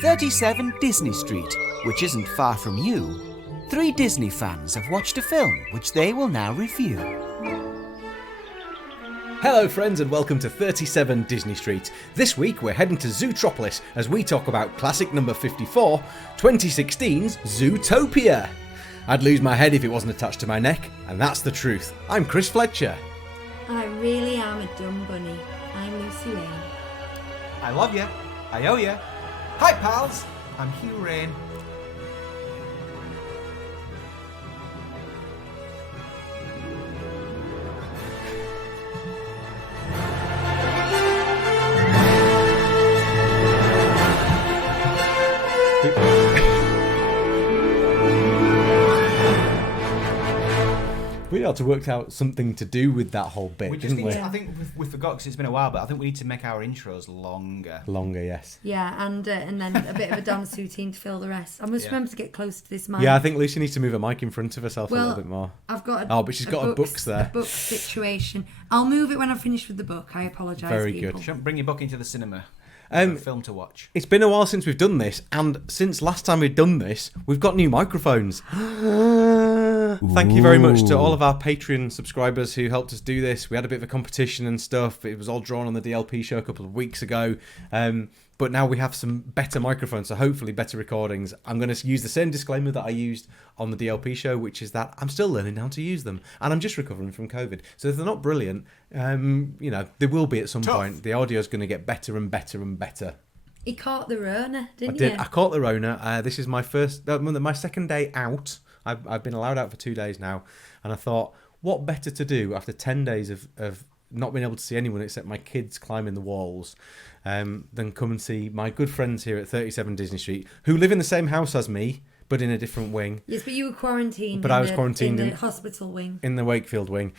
37 Disney Street, which isn't far from you. 3 Disney fans have watched a film which they will now review. Hello friends and welcome to 37 Disney Street. This week we're heading to Zootropolis as we talk about classic number 54, 2016's Zootopia. I'd lose my head if it wasn't attached to my neck, and that's the truth. I'm Chris Fletcher. I really am a dumb bunny. I'm Lucy Lane. I love you. I owe you. Hi pals, I'm Hugh Rain. We ought to work out something to do with that whole bit, We just didn't need we? to, I think we forgot because it's been a while, but I think we need to make our intros longer. Longer, yes. Yeah, and then a bit of a dance routine to fill the rest. I must remember to get close to this mic. Yeah, I think Lucy needs to move a mic in front of herself a little bit more. I've got but she's got her books there. A book situation. I'll move it when I've finished with the book. I apologise, Very people. good. Shouldn't bring your book into the cinema. A film to watch. It's been a while since we've done this, and since last time we've done this, we've got new microphones. Thank you very much to all of our Patreon subscribers who helped us do this. We had a bit of a competition and stuff. It was all drawn on the DLP show a couple of weeks ago. But now we have some better microphones, so hopefully better recordings. I'm going to use the same disclaimer that I used on the DLP show, which is that I'm still learning how to use them. And I'm just recovering from COVID. So if they're not brilliant, they will be at some point. The audio's going to get better and better and better. He caught the Rona, didn't I did. you? I caught the Rona. This is my second day out. I've been allowed out for 2 days now. And I thought, what better to do after 10 days of not being able to see anyone except my kids climbing the walls, than come and see my good friends here at 37 Disney Street, who live in the same house as me, but in a different wing. Yes, but you were quarantined. But I was quarantined in the hospital wing. In the Wakefield wing.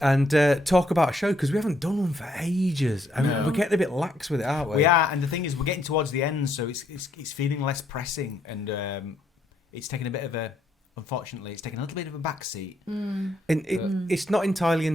And talk about a show, because we haven't done one for ages. And we're getting a bit lax with it, aren't we? We are, and the thing is, we're getting towards the end, so it's feeling less pressing, and it's taking a bit of a... Unfortunately, it's taken a little bit of a backseat. It's not entirely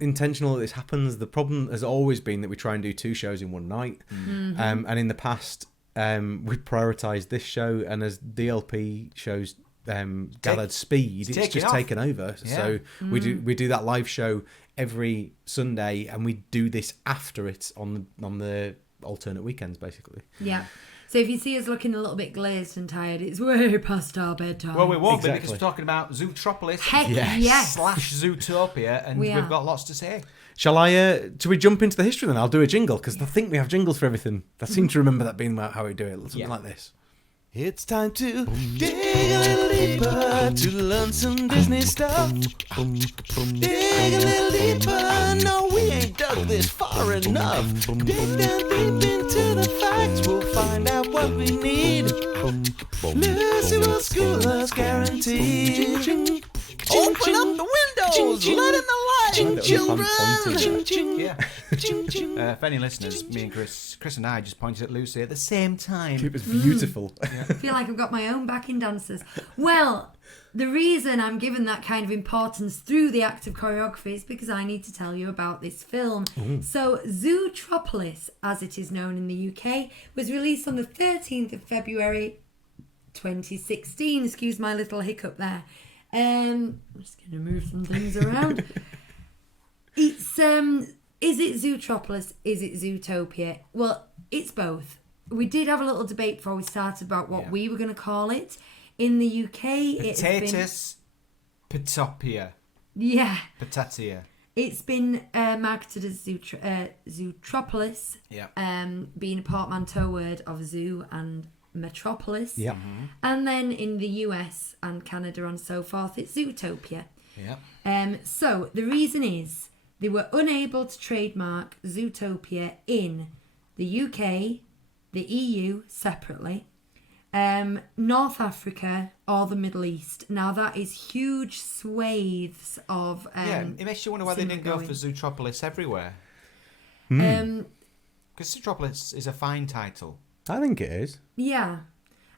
intentional that this happens. The problem has always been that we try and do 2 shows in one night. And in the past, we've prioritised this show, and as DLP shows gathered speed, it's just taken over. Yeah. So we do that live show every Sunday, and we do this after it on the alternate weekends, basically. Yeah. So if you see us looking a little bit glazed and tired, it's way past our bedtime. Well, we won't be, because we're talking about Zootropolis. Heck yes. / Zootopia, and we've got lots to say. Should we jump into the history then? I'll do a jingle, because I think we have jingles for everything. I seem to remember that being how we do it, something like this. It's time to dig a little deeper to learn some Disney stuff. Dig a little deeper, no, we ain't dug this far enough. Dig down deep into the facts, we'll find out what we need. Lucy will school us, guaranteed. Open up the windows, let in the light, children. Yeah. For any listeners, me and Chris and I just pointed at Lucy at the same time. It was beautiful. I feel like I've got my own backing dancers. Well, the reason I'm given that kind of importance through the act of choreography is because I need to tell you about this film. So Zootropolis, as it is known in the UK, was released on the 13th of February 2016. Excuse my little hiccup there. I'm just going to move some things around. It's is it Zootropolis? Is it Zootopia? Well, it's both. We did have a little debate before we started about what we were going to call it. In the UK, it's been... Patopia. Yeah. Patatia. It's been marketed as Zootropolis, being a portmanteau word of zoo and metropolis. Yeah. And then in the US and Canada and so forth, it's Zootopia. Yeah. So the reason is they were unable to trademark Zootopia in the UK, the EU separately, North Africa or the Middle East. Now that is huge swathes of it makes you wonder why they didn't go for Zootropolis everywhere. Because Zootropolis is a fine title. I think it is. Yeah.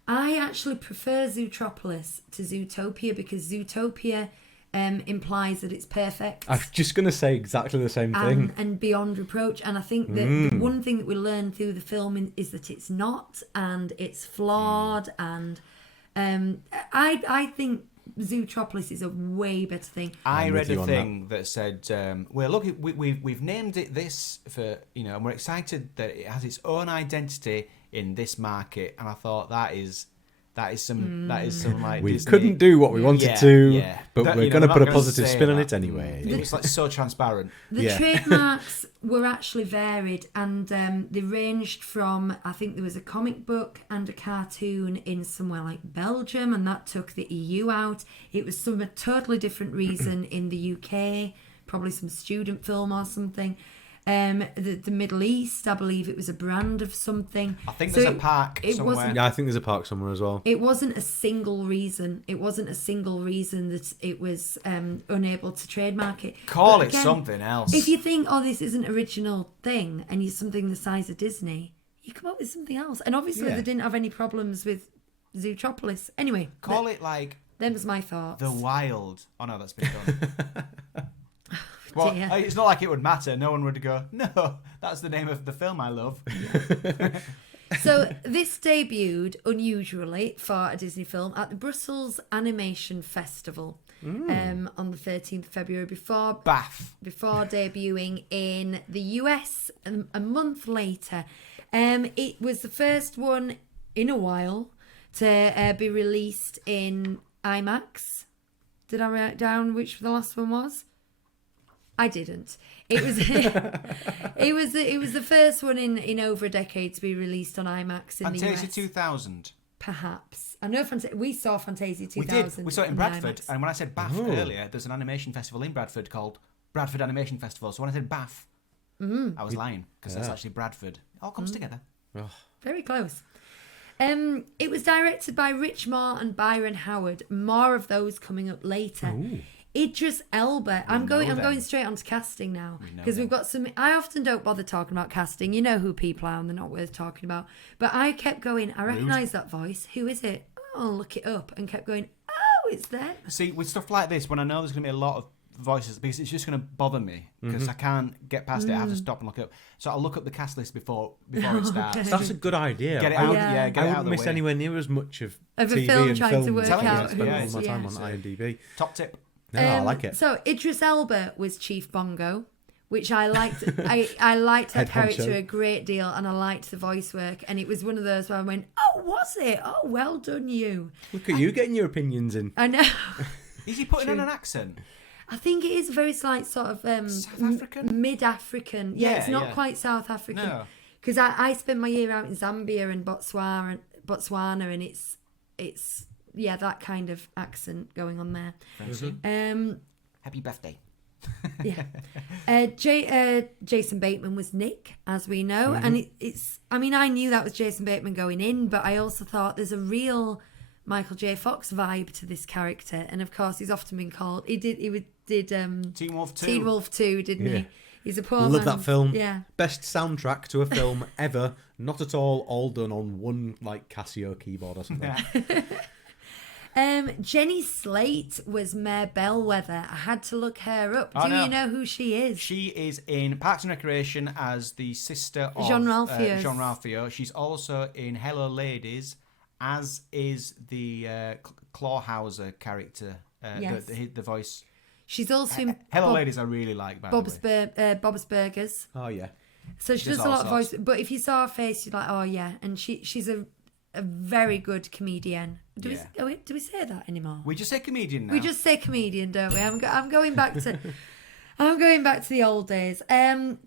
I actually prefer Zootropolis to Zootopia because Zootopia implies that it's perfect. I was just going to say exactly the same thing. And beyond reproach. And I think that the one thing that we learn through the film is that it's not, and it's flawed. And I think Zootropolis is a way better thing. I read a thing that said, well, look, we've named it this for, and we're excited that it has its own identity in this market. And I thought that is some like We Disney. couldn't do what we wanted to, but we're going to put a positive spin on it that. anyway. It's like so transparent. The trademarks were actually varied, and they ranged from, I think there was a comic book and a cartoon in somewhere like Belgium, and that took the EU out. It was some a totally different reason in the UK, probably some student film or something. The Middle East, I believe it was a brand of something. I think there's a park somewhere. Yeah, I think there's a park somewhere as well. It wasn't a single reason. It wasn't a single reason that it was unable to trademark it. Call it something else. If you think, this isn't an original thing, and you're something the size of Disney, you come up with something else. And obviously they didn't have any problems with Zootropolis. Anyway. Call it like... Them's my thoughts. The Wild. Oh no, that's been done. Well, Dear. it's not like it would matter. No one would go, no, that's the name of the film I love. So this debuted unusually for a Disney film at the Brussels Animation Festival on the 13th of February before debuting in the US a month later. It was the first one in a while to be released in IMAX. Did I write down which the last one was? I didn't. It was it was the first one in over a decade to be released on IMAX in the US. Fantasia 2000. Perhaps. I know we saw Fantasia 2000. We did. We saw it in Bradford. IMAX. And when I said Bath earlier, there's an animation festival in Bradford called Bradford Animation Festival. So when I said Bath, I was lying because that's actually Bradford. It all comes together. Very close. It was directed by Rich Moore and Byron Howard. More of those coming up later. Ooh. Idris Elba. I'm going straight on to casting now because we've got some. I often don't bother talking about casting. You know who people are, and they're not worth talking about. But I kept going. I recognise that voice. Who is it? Oh, I'll look it up, and kept going. Oh, it's them. See, with stuff like this, when I know there's going to be a lot of voices, because it's just going to bother me because I can't get past it. I have to stop and look it up. So I'll look up the cast list before it starts. That's a good idea. Get it out. Yeah. Get it I out wouldn't miss anywhere near as much of a TV film and trying film to work as I out. spend who all my time is, on IMDb. Top tip. No, I like it. So Idris Elba was Chief Bongo, which I liked. I liked that Head honcho. character a great deal, and I liked the voice work. And it was one of those where I went, "Oh, was it? Oh, well done, you." Look at you getting your opinions in. I know. Is he putting on an accent? I think it is a very slight sort of South African? mid-African. Yeah, it's not quite South African. No. Because I spent my year out in Zambia and Botswana, and it's that kind of accent going on there. Happy birthday. Yeah. Jason Bateman was Nick, as we know, and it's. I mean, I knew that was Jason Bateman going in, but I also thought there's a real Michael J. Fox vibe to this character, and of course, he's often been called. He did Teen Wolf 2. Teen Wolf 2, didn't he? He's a poor Love man. that film. Yeah. Best soundtrack to a film ever. Not at all done on one Casio keyboard or something. Jenny Slate was Mayor Bellwether. I had to look her up. Do you know who she is? She is in Parks and Recreation as the sister of Jean Ralphio. Jean Ralphio. She's also in Hello Ladies, as is the Clawhauser character, Yes. the voice. She's also in Hello Ladies I really like, by the way. Bob's Burgers. Oh, yeah. So she Does does a all lot of sorts. voice. But if you saw her face, you're like, oh, yeah. And she's a very good comedian. Do we say that anymore? We just say comedian now. We just say comedian, don't we? I'm going back to I'm going back to the old days.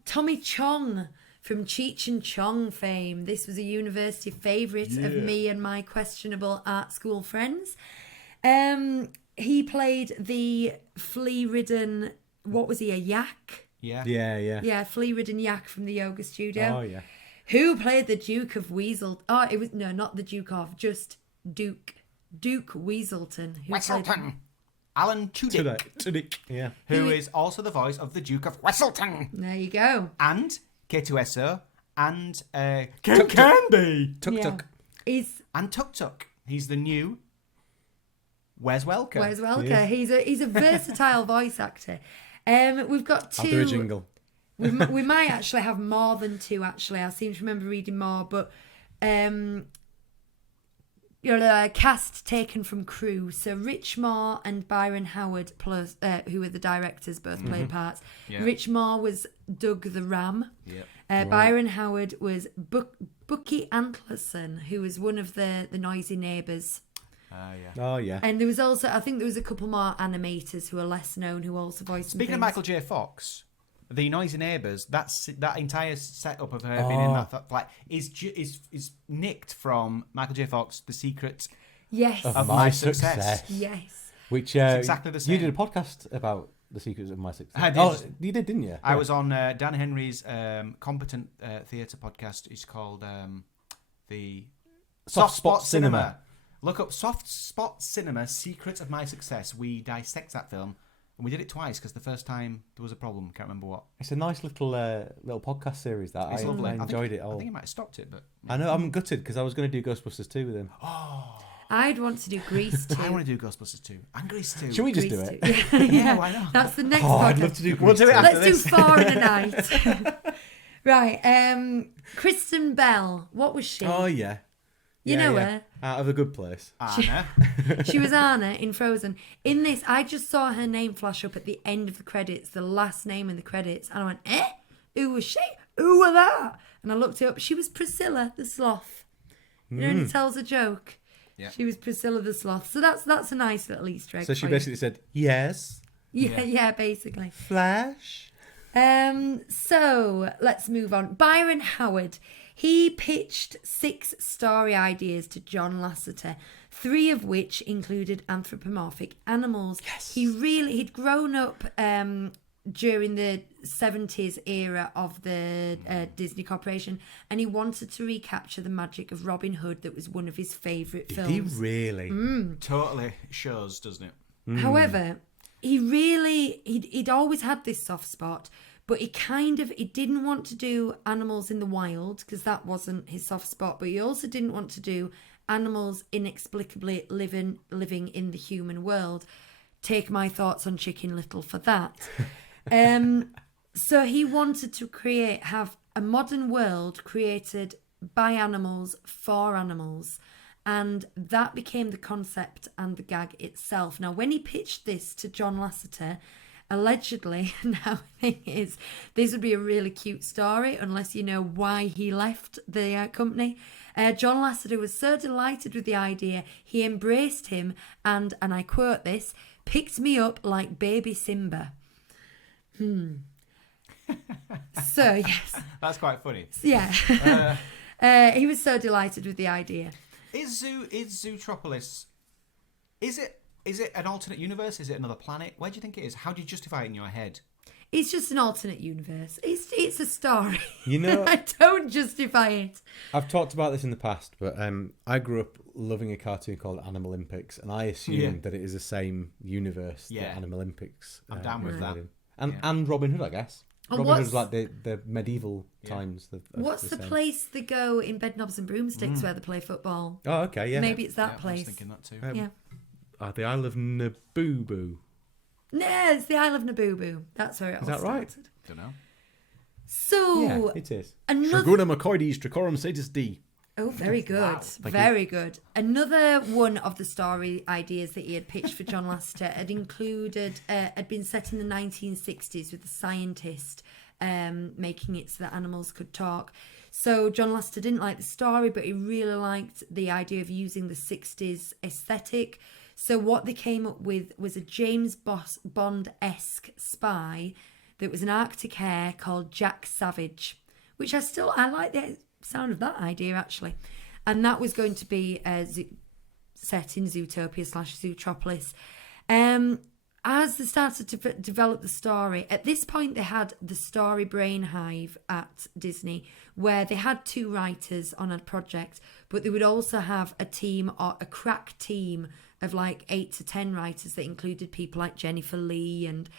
Tommy Chong from Cheech and Chong fame. This was a university favourite of me and my questionable art school friends. He played the flea-ridden. What was he? A yak? Yeah. Yeah, flea-ridden yak from the yoga studio. Oh, yeah. Who played the Duke of Weasel? Oh, it was not the Duke of, just Duke Weaselton. Who Weselton. Alan Tudyk. Yeah. Who is also the voice of the Duke of Weselton. There you go. And K2SO and Ken Candy. Tuk Tuk. He's And Tuk Tuk. He's the new Where's Welker? Where's Welker? He's a versatile voice actor. We've got two. I'll do a jingle. we might actually have more than two. Actually, I seem to remember reading more, but cast taken from Crew. So Rich Moore and Byron Howard, plus who were the directors, both played parts. Yeah. Rich Moore was Doug the Ram. Yep. Byron Howard was Bucky Antlerson, who was one of the noisy neighbours. Yeah. Oh, yeah. And there was also, I think there was a couple more animators who are less known who also voiced. Speaking of Michael J. Fox, the Noisy Neighbours, that entire setup of her being in that flat is nicked from Michael J. Fox, The Secret Yes. of My Success. Yes. Which exactly the same. You did a podcast about The Secrets of My Success. I did. Oh, you did, didn't you? I was on Dan Henry's Competent Theatre podcast. It's called the Soft Spot Cinema. Look up Soft Spot Cinema, Secret of My Success. We dissect that film. And we did it twice because the first time there was a problem. Can't remember what. It's a nice little podcast series that It's lovely. I enjoyed it all. I think he might have stopped it, but I know, I'm gutted because I was going to do Ghostbusters 2 with him. I'd want to do Grease too. I want to do Ghostbusters 2 and Grease 2. Should we just do Grease it? too. Yeah, why not? That's the next Oh, podcast. I'd love to do Grease We'll do it 2. after Let's this. do 4 in a night. Right. Kristen Bell. What was she? Oh, yeah. You know her? Out of a Good Place. Anna. She was Anna in Frozen. In this, I just saw her name flash up at the end of the credits, the last name in the credits, and I went, Who was she? Who was that? And I looked it up. She was Priscilla the Sloth. You know, when he tells a joke. Yeah. She was Priscilla the Sloth. So that's a nice little Easter egg. So she for you. basically said, yes, Yeah, basically. Flash. So let's move on. Byron Howard. He pitched 6 story ideas to John Lasseter, 3 of which included anthropomorphic animals. Yes. He'd grown up during the 70s era of the Disney Corporation, and he wanted to recapture the magic of Robin Hood that was one of his favourite films. Did he really? Totally shows, doesn't it? However, he'd always had this soft spot, but he didn't want to do animals in the wild because that wasn't his soft spot, but he also didn't want to do animals inexplicably living in the human world. Take my thoughts on Chicken Little for that. So he wanted to have a modern world created by animals for animals. And that became the concept and the gag itself. Now, when he pitched this to John Lasseter, allegedly, now the thing is, this would be a really cute story unless you know why he left the company. John Lasseter was so delighted with the idea, he embraced him and I quote this, picked me up like baby Simba. So, yes. That's quite funny. Yeah. He was so delighted with the idea. Is Zootropolis? Is it an alternate universe? Is it another planet? Where do you think it is? How do you justify it in your head? It's just an alternate universe. It's a story. You know, I don't justify it. I've talked about this in the past, but I grew up loving a cartoon called Animal Olympics, and I assumed that it is the same universe that Animal Olympics. I'm down with that. And Robin Hood, I guess. And Robin Hood's like the medieval times. What's the place they go in Bedknobs and Broomsticks where they play football? Oh, okay, yeah. Maybe it's that I was place. thinking that too. Yeah. The Isle of Naboo. No, it's the Isle of Naboo. That's where it all Is that right? started. Don't know. So, Yeah, it is. another... Traguna McCoides, Tricorum Satis D. Oh, very good. Wow. Very good. Another one of the story ideas that he had pitched for John Lasseter had been set in the 1960s with a scientist making it so that animals could talk. So John Lasseter didn't like the story, but he really liked the idea of using the 60s aesthetic. So what they came up with was a James Bond-esque spy that was an Arctic hare called Jack Savage, which I like the sound of that idea, actually. And that was going to be set in Zootopia /Zootropolis. As they started to develop the story, at this point they had the Story Brain Hive at Disney, where they had 2 writers on a project, but they would also have a team or a crack team of like 8 to 10 writers that included people like Jennifer Lee and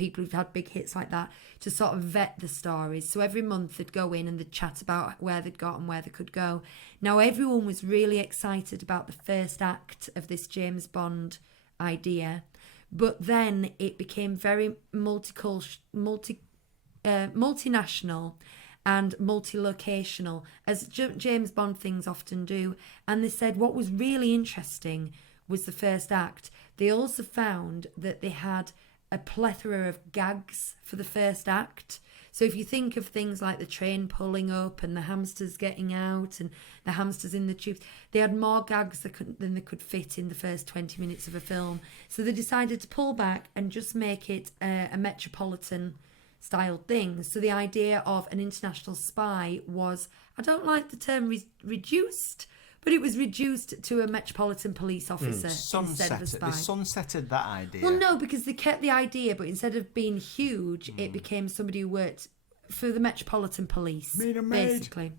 people who've had big hits like that to sort of vet the stories. So every month they'd go in and they'd chat about where they'd got and where they could go. Now everyone was really excited about the first act of this James Bond idea, but then it became very multinational and multi-locational, as James Bond things often do. And they said what was really interesting was the first act. They also found that they had a plethora of gags for the first act. So if you think of things like the train pulling up and the hamsters getting out and the hamsters in the tubes, they had more gags than they could fit in the first 20 minutes of a film. So they decided to pull back and just make it a metropolitan style thing. So the idea of an international spy was, I don't like the term reduced, but it was reduced to a metropolitan police officer instead of a spy. They sunsetted that idea. Well, no, because they kept the idea, but instead of being huge, it became somebody who worked for the Metropolitan Police, basically.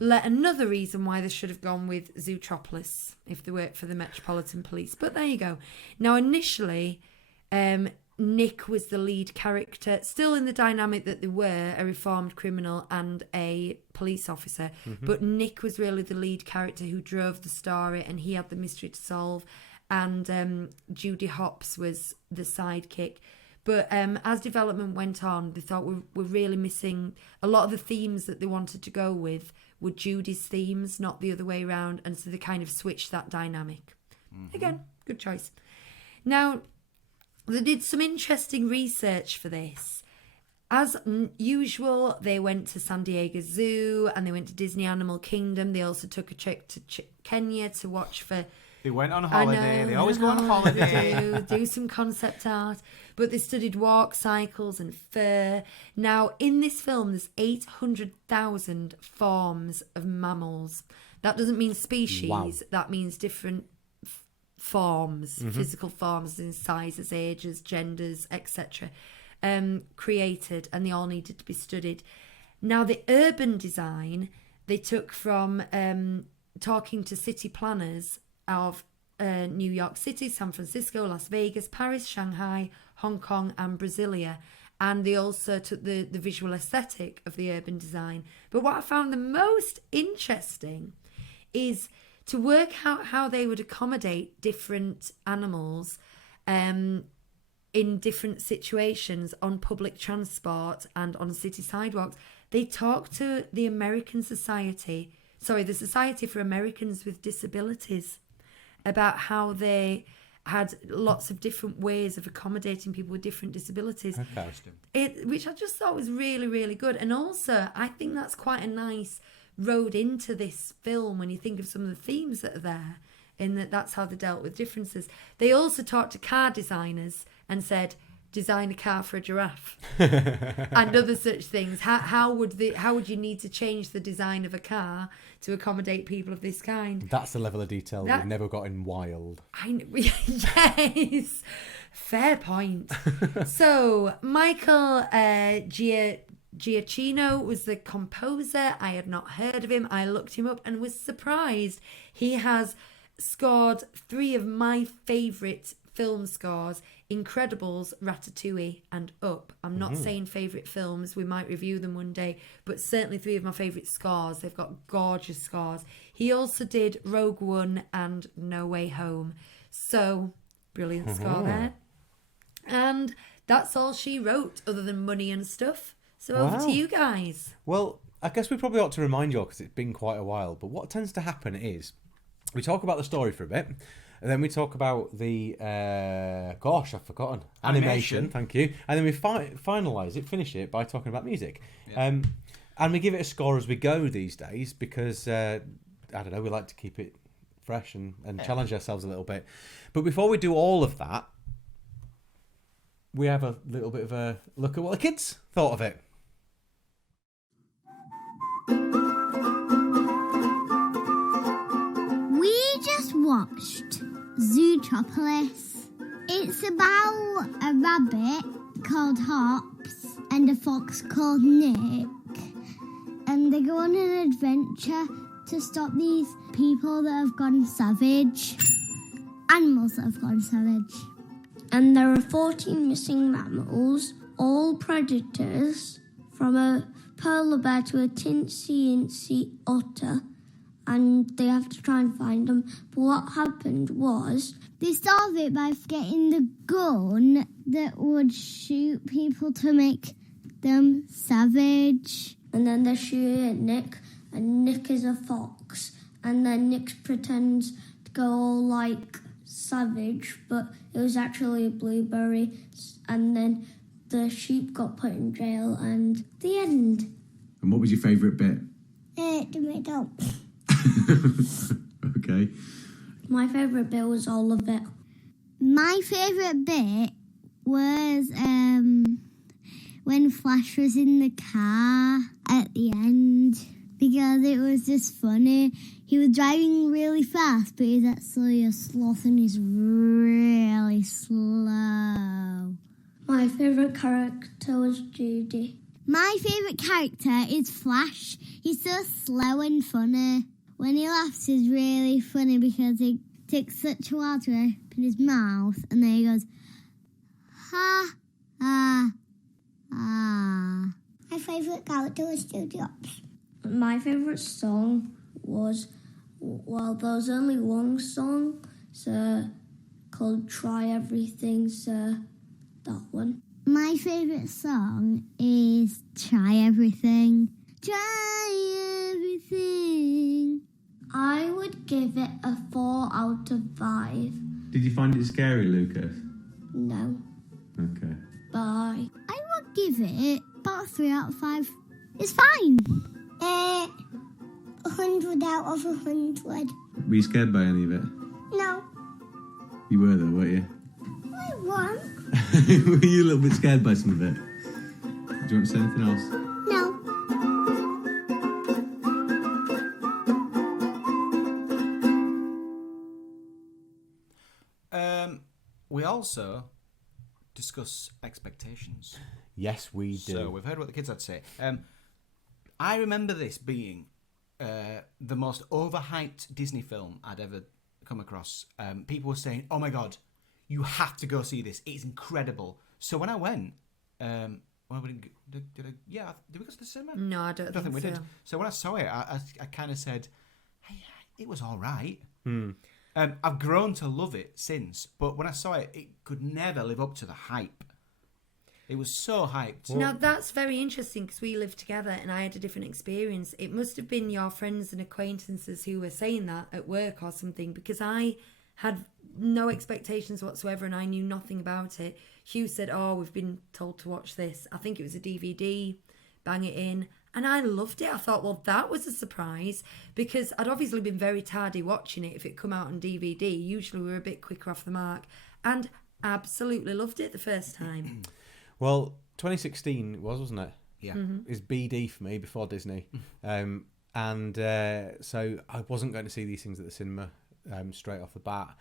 Another reason why they should have gone with Zootropolis if they worked for the Metropolitan Police. But there you go. Now, initially, Nick was the lead character, still in the dynamic that they were a reformed criminal and a police officer. But Nick was really the lead character who drove the story, and he had the mystery to solve. And Judy Hopps was the sidekick. But as development went on, they thought we're really missing a lot of the themes that they wanted to go with were Judy's themes, not the other way around. And so they kind of switched that dynamic. Again, good choice. Now, they did some interesting research for this. As usual, they went to San Diego Zoo and they went to Disney Animal Kingdom. They also took a trip to Kenya to watch for... They went on holiday. They always go on holiday. do some concept art. But they studied walk cycles and fur. Now, in this film, there's 800,000 forms of mammals. That doesn't mean species. Wow. That means different forms, physical forms in sizes, ages, genders, etc. Created, and they all needed to be studied. Now, the urban design they took from talking to city planners of New York City, San Francisco, Las Vegas, Paris, Shanghai, Hong Kong and Brasilia. And they also took the visual aesthetic of the urban design. But what I found the most interesting is to work out how they would accommodate different animals in different situations on public transport and on city sidewalks. They talked to the the Society for Americans with Disabilities, about how they had lots of different ways of accommodating people with different disabilities. Okay. Which I just thought was really, really good. And also, I think that's quite a nice road into this film when you think of some of the themes that are there, in that's how they dealt with differences. They also talked to car designers and said, design a car for a giraffe and other such things. How would you need to change the design of a car to accommodate people of this kind? That's the level of detail we've never got in Wild. Yes, fair point. So Michael Giacchino was the composer. I had not heard of him. I looked him up and was surprised. He has scored 3 of my favourite film scores: Incredibles, Ratatouille and Up. I'm not saying favourite films, we might review them one day, but certainly 3 of my favourite scores. They've got gorgeous scores. He also did Rogue One and No Way Home. So, brilliant score there. And that's all she wrote, other than money and stuff. So over to you guys. Well, I guess we probably ought to remind you all, because it's been quite a while, but what tends to happen is we talk about the story for a bit, and then we talk about the, I've forgotten. Animation, thank you. And then we finish it by talking about music. Yeah. And we give it a score as we go these days because, I don't know, we like to keep it fresh and challenge ourselves a little bit. But before we do all of that, we have a little bit of a look at what the kids thought of it. We just watched Zootropolis. It's about a rabbit called Hops and a fox called Nick. And they go on an adventure to stop these people that have gone savage. Animals that have gone savage. and there are 14 missing mammals, all predators, from a polar bear to a teensy otter, and they have to try and find them. But what happened was they solved it by getting the gun that would shoot people to make them savage. And then they're shooting at Nick, and Nick is a fox, and then Nick pretends to go all like savage, but it was actually a blueberry, and then the sheep got put in jail, and the end. And what was your favourite bit? The middle. Okay. My favourite bit was all of it. My favourite bit was when Flash was in the car at the end, because it was just funny. He was driving really fast, but he's actually a sloth and he's really slow. My favourite character was Judy. My favourite character is Flash. He's so slow and funny. When he laughs, it's really funny because it takes such a while to open his mouth, and then he goes, ha, ha, ha. My favourite character was Zootropolis. My favourite song was, well, there was only one song, called Try Everything, that one. My favourite song is Try Everything. Try everything. I would give it a 4 out of 5. Did you find it scary, Lucas? No. Okay. Bye. I would give it about 3 out of 5. It's fine. 100 out of 100. Were you scared by any of it? No. You were though, weren't you? I won. Were you a little bit scared by some of it? Do you want to say anything else? No. We also discuss expectations. Yes, we do. So we've heard what the kids had to say. I remember this being the most overhyped Disney film I'd ever come across. People were saying, "Oh my god, you have to go see this! It's incredible." So when I went, well, we didn't, did we go to the cinema? No, I don't think we so. did. So when I saw it, I kind of said, "Hey, it was all right." I've grown to love it since, but when I saw it, it could never live up to the hype. It was so hyped. Now, that's very interesting because we lived together and I had a different experience. It must have been your friends and acquaintances who were saying that at work or something, because I had no expectations whatsoever and I knew nothing about it. Hugh said, "Oh, we've been told to watch this." I think it was a DVD, bang it in. And I loved it. I thought, well, that was a surprise, because I'd obviously been very tardy watching it if it come out on DVD. Usually we're a bit quicker off the mark. And absolutely loved it the first time. Well, 2016 it was, wasn't it? Yeah. Is BD for me before Disney. So I wasn't going to see these things at the cinema straight off the bat.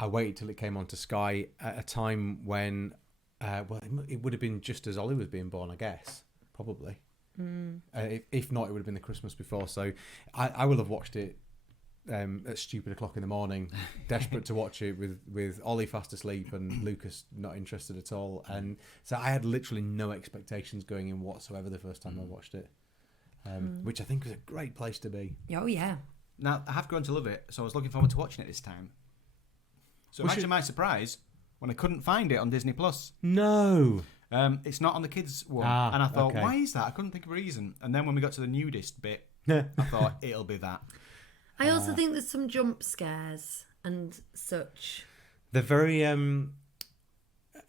I waited till it came onto Sky at a time when, it would have been just as Ollie was being born, I guess, probably. If not, it would have been the Christmas before. So I will have watched it at stupid o'clock in the morning, desperate to watch it with Ollie fast asleep and Lucas not interested at all. And so I had literally no expectations going in whatsoever the first time I watched it, which I think was a great place to be. Oh, yeah. Now, I have grown to love it, so I was looking forward to watching it this time. So imagine my surprise when I couldn't find it on Disney+. No. It's not on the kids one. Ah, and I thought, okay. why is that? I couldn't think of a reason. And then when we got to the nudist bit, I thought, it'll be that. I also think there's some jump scares and such. They're very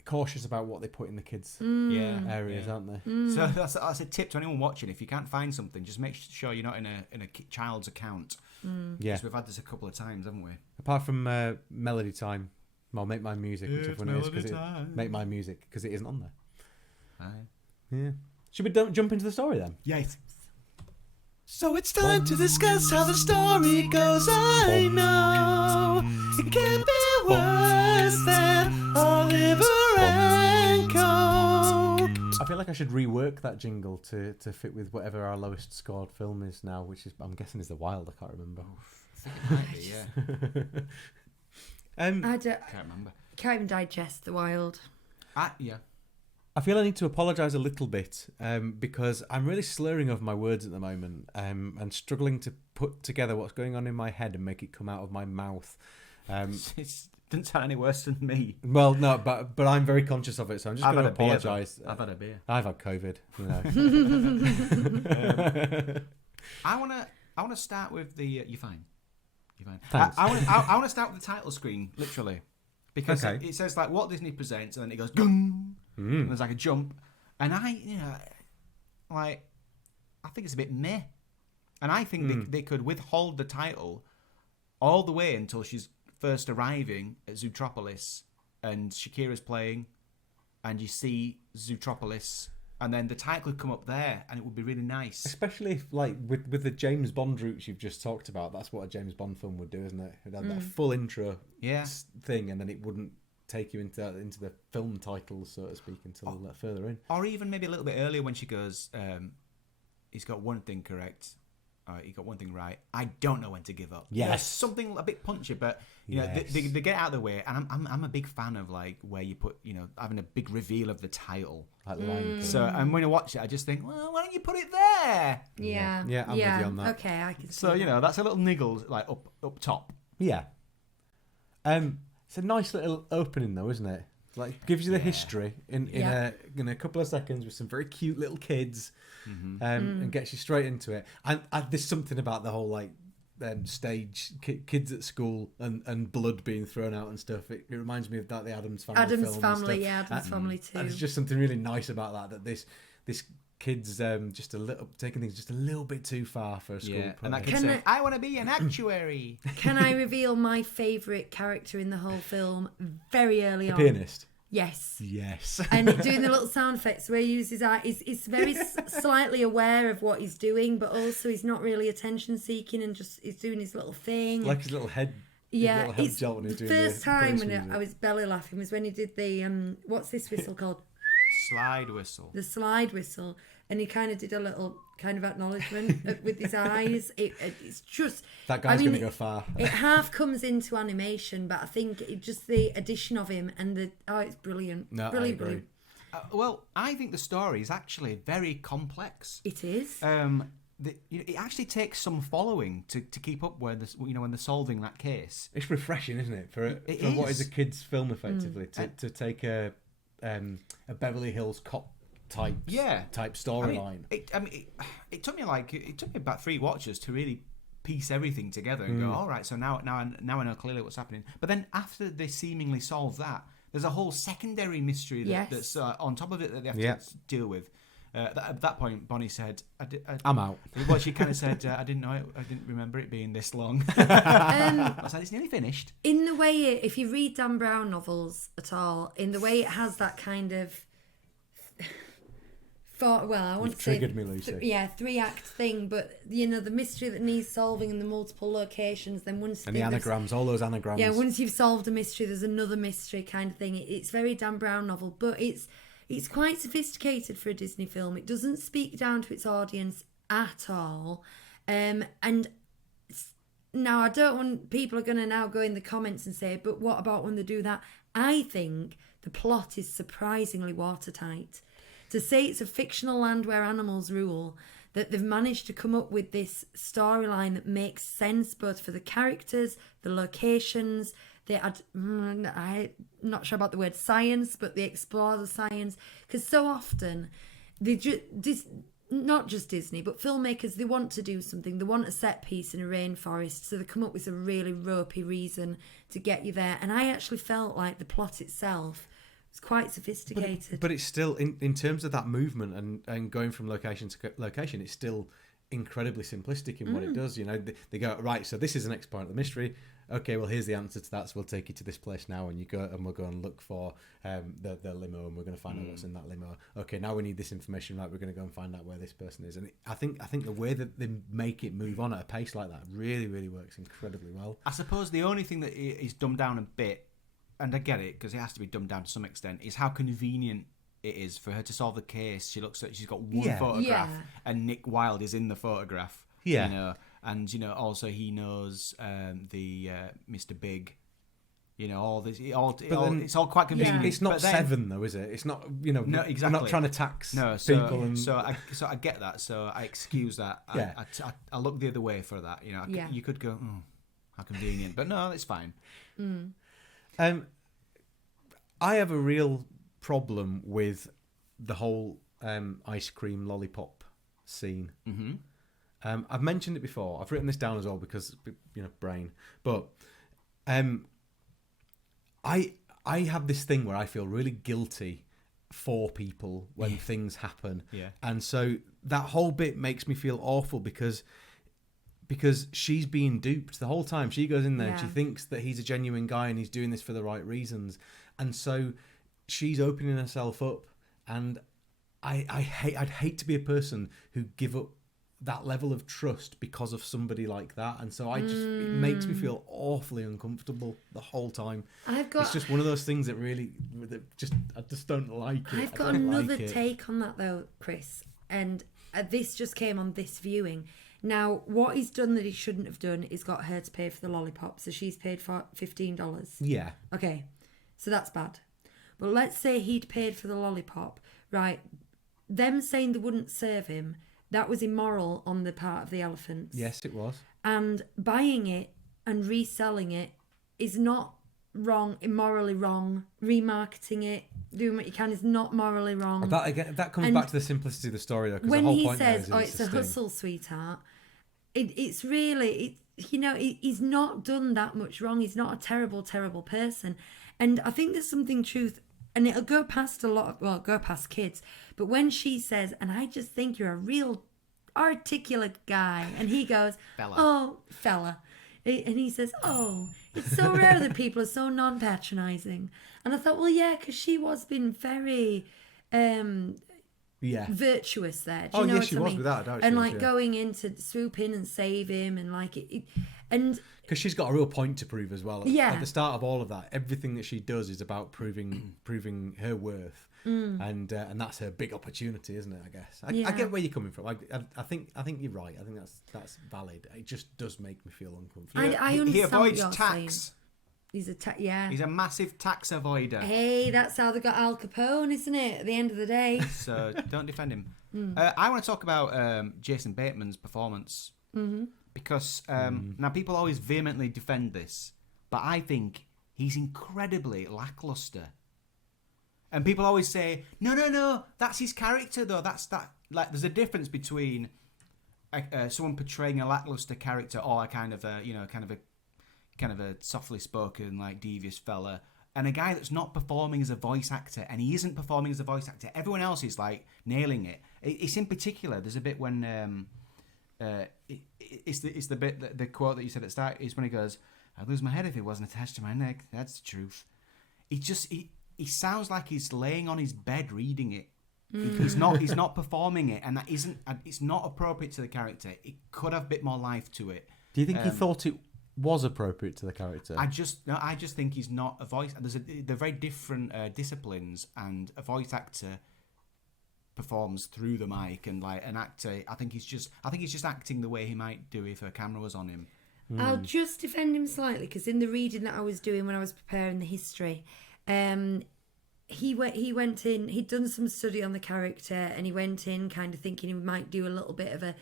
cautious about what they put in the kids' areas, aren't they? So that's a tip to anyone watching. If you can't find something, just make sure you're not in a child's account. Yeah. Because we've had this a couple of times, haven't we? Apart from Melody Time, well, Make My Music, which It's everyone knows Melody because Time. Make My Music because it isn't on there. Aye. Yeah. Should we jump into the story then? Yes. So it's time to discuss how the story goes. I know it can't be worse than Oliver and Coke. I feel like I should rework that jingle to fit with whatever our lowest scored film is now, which is, I'm guessing, is The Wild. I can't remember. I think it might be, yeah. I don't, Can't remember. can't even digest the wild. Yeah. I feel I need to apologise a little bit because I'm really slurring over my words at the moment and struggling to put together what's going on in my head and make it come out of my mouth. It doesn't sound any worse than me. Well, no, but I'm very conscious of it, so I'm just going to apologise. I've had a beer. I've had COVID. You know. I want to start with the. You're fine. Thanks. I want to start with the title screen, literally, because it says like Walt Disney Presents, and then it goes gung, and there's like a jump, and I think it's a bit meh, and I think they could withhold the title all the way until she's first arriving at Zootropolis, and Shakira's playing, and you see Zootropolis. And then the title could come up there, and it would be really nice. Especially if, like, with the James Bond routes you've just talked about, that's what a James Bond film would do, isn't it? It'd have that full intro thing, and then it wouldn't take you into the film title, so to speak, until further in. Or even maybe a little bit earlier when she goes, he's got one thing correct. He got one thing right. I don't know when to give up. Yes, something a bit punchy, but you know they get out of the way. And I'm a big fan of like where you put having a big reveal of the title. Like Lion King. So and when I watch it, I just think, well, why don't you put it there? Yeah, I'm with you on that. Okay, I can. See So that. that's a little niggle like up top. Yeah. It's a nice little opening though, isn't it? Like gives you the history in a couple of seconds with some very cute little kids, and gets you straight into it. And there's something about the whole like stage kids at school and blood being thrown out and stuff. It reminds me of that the Addams Family. Adam's Family, Adam's Family too. And there's just something really nice about that this kid's just a little taking things just a little bit too far for a school. Yeah, and that play. kid said, "I want to be an actuary." Can I reveal my favourite character in the whole film very early on? Pianist. Yes. Yes. And doing the little sound effects where he uses his eye, he's very slightly aware of what he's doing, but also he's not really attention seeking and just he's doing his little thing. Like his little head. Yeah, his little head jolt when he was the doing first time bass when music. I was belly laughing was when he did the what's this whistle called? Slide whistle. The slide whistle, and he kind of did a little kind of acknowledgement with his eyes. It's just That guy's going to go far. It half comes into animation, but I think just the addition of him and it's brilliant. No, Brilliant, I agree. brilliant. Well, I think the story is actually very complex. It is. It actually takes some following to keep up when they're solving that case. It's refreshing, isn't it? For what is a kids' film, effectively, to take a Beverly Hills cop type storyline. It took me about 3 watches to really piece everything together and go, all right, so now I know clearly what's happening. But then after they seemingly solve that, there's a whole secondary mystery that's on top of it that they have to deal with. At that point, Bonnie said, I'm out. Well, she kind of said, I didn't know it. I didn't remember it being this long. I was like, it's nearly finished. In the way, if you read Dan Brown novels at all, in the way it has that kind of, Triggered me, Lucy. 3-act thing, but the mystery that needs solving in the multiple locations. Then once and the anagrams, all those anagrams. Yeah, once you've solved a mystery, there's another mystery kind of thing. It's very Dan Brown novel, but it's quite sophisticated for a Disney film. It doesn't speak down to its audience at all. And now I don't want people are going to now go in the comments and say, but what about when they do that? I think the plot is surprisingly watertight. To say it's a fictional land where animals rule, that they've managed to come up with this storyline that makes sense both for the characters, the locations. I'm not sure about the word science, but they explore the science. Because so often, not just Disney, but filmmakers, they want to do something. They want a set piece in a rainforest, so they come up with a really ropey reason to get you there. And I actually felt like the plot itself was quite sophisticated. But it's still, in terms of that movement and going from location to location, it's still incredibly simplistic in what it does. They go, right, so this is the next part of the mystery. Okay, well, here's the answer to that, so we'll take you to this place now, and we'll go and look for the limo, and we're going to find out what's in that limo. Okay, now we need this information, right, we're going to go and find out where this person is. And I think the way that they make it move on at a pace like that really, really works incredibly well. I suppose the only thing that is dumbed down a bit, and I get it, because it has to be dumbed down to some extent, is how convenient it is for her to solve the case. She looks like she's got one photograph, and Nick Wilde is in the photograph. Yeah. And also he knows the Mr. Big. You know, all this, it's all quite Yeah. convenient. It's not But then- 7 though, is it? It's not, you know, No, we're exactly. not trying to tax No, people. And so I get that. So I excuse that. Yeah. I look the other way for that. You know, you could go, how convenient, but no, it's fine. I have a real problem with the whole ice cream lollipop scene. Mm-hmm. I've mentioned it before. I've written this down as well because, you know, brain. But I have this thing where I feel really guilty for people when things happen. Yeah. And so that whole bit makes me feel awful because she's being duped the whole time. She goes in there and she Yeah. thinks that he's a genuine guy and he's doing this for the right reasons. And so she's opening herself up, and I'd hate to be a person who give up that level of trust because of somebody like that. And so it makes me feel awfully uncomfortable the whole time. It's just one of those things that really, I just don't like it. I've got I don't another like it. take on that though, Chris, and this just came on this viewing. Now, what he's done that he shouldn't have done is got her to pay for the lollipop, so she's paid for $15. Yeah. Okay, so that's bad. But let's say he'd paid for the lollipop, right? Them saying they wouldn't serve him, that was immoral on the part of the elephants. Yes, it was. And buying it and reselling it is not wrong, immorally wrong. Remarketing it, doing what you can is not morally wrong. That comes And back to the simplicity of the story, though. 'Cause when the whole he point there says, is "Oh, it's a sting." hustle, sweetheart," it's really, he's not done that much wrong. He's not a terrible, terrible person. And I think there's something truth, and it'll go past go past kids. But when she says, "And I just think you're a real articulate guy," and he goes, Fella. "Oh, fella," and he says, "Oh, it's so rare that people are so non-patronizing." And I thought, well, yeah, because she was being very Yeah. virtuous there. Do Oh, you know yeah, what she I was, mean? without a doubt she And was, like yeah. going in to swoop in and save him, and like and Because she's got a real point to prove as well. Yeah. At the start of all of that, everything that she does is about proving her worth, and that's her big opportunity, isn't it? I guess. I Yeah. get where you're coming from. I think you're right. I think that's valid. It just does make me feel uncomfortable. I understand He what avoids you're tax. saying. He's a yeah. He's a massive tax avoider. Hey, that's how they got Al Capone, isn't it? At the end of the day. So don't defend him. I want to talk about Jason Bateman's performance because now people always vehemently defend this, but I think he's incredibly lackluster. And people always say, no, that's his character though. That's that. Like, there's a difference between someone portraying a lackluster character or a kind of a softly spoken, like, devious fella, and a guy that's not performing as a voice actor, and he isn't performing as a voice actor. Everyone else is like nailing it. It's in particular. There's a bit when it's the bit the quote that you said at the start is when he goes, "I'd lose my head if it wasn't attached to my neck." That's the truth. He sounds like he's laying on his bed reading it. He's not performing it, and that isn't. It's not appropriate to the character. It could have a bit more life to it. Do you think he thought it was appropriate to the character? I just think he's not a voice. They're very different disciplines, and a voice actor performs through the mic, and like an actor, I think he's just acting the way he might do if a camera was on him. I'll just defend him slightly because in the reading that I was doing when I was preparing the history, he went in. He'd done some study on the character, and he went in kind of thinking he might do a little bit of a,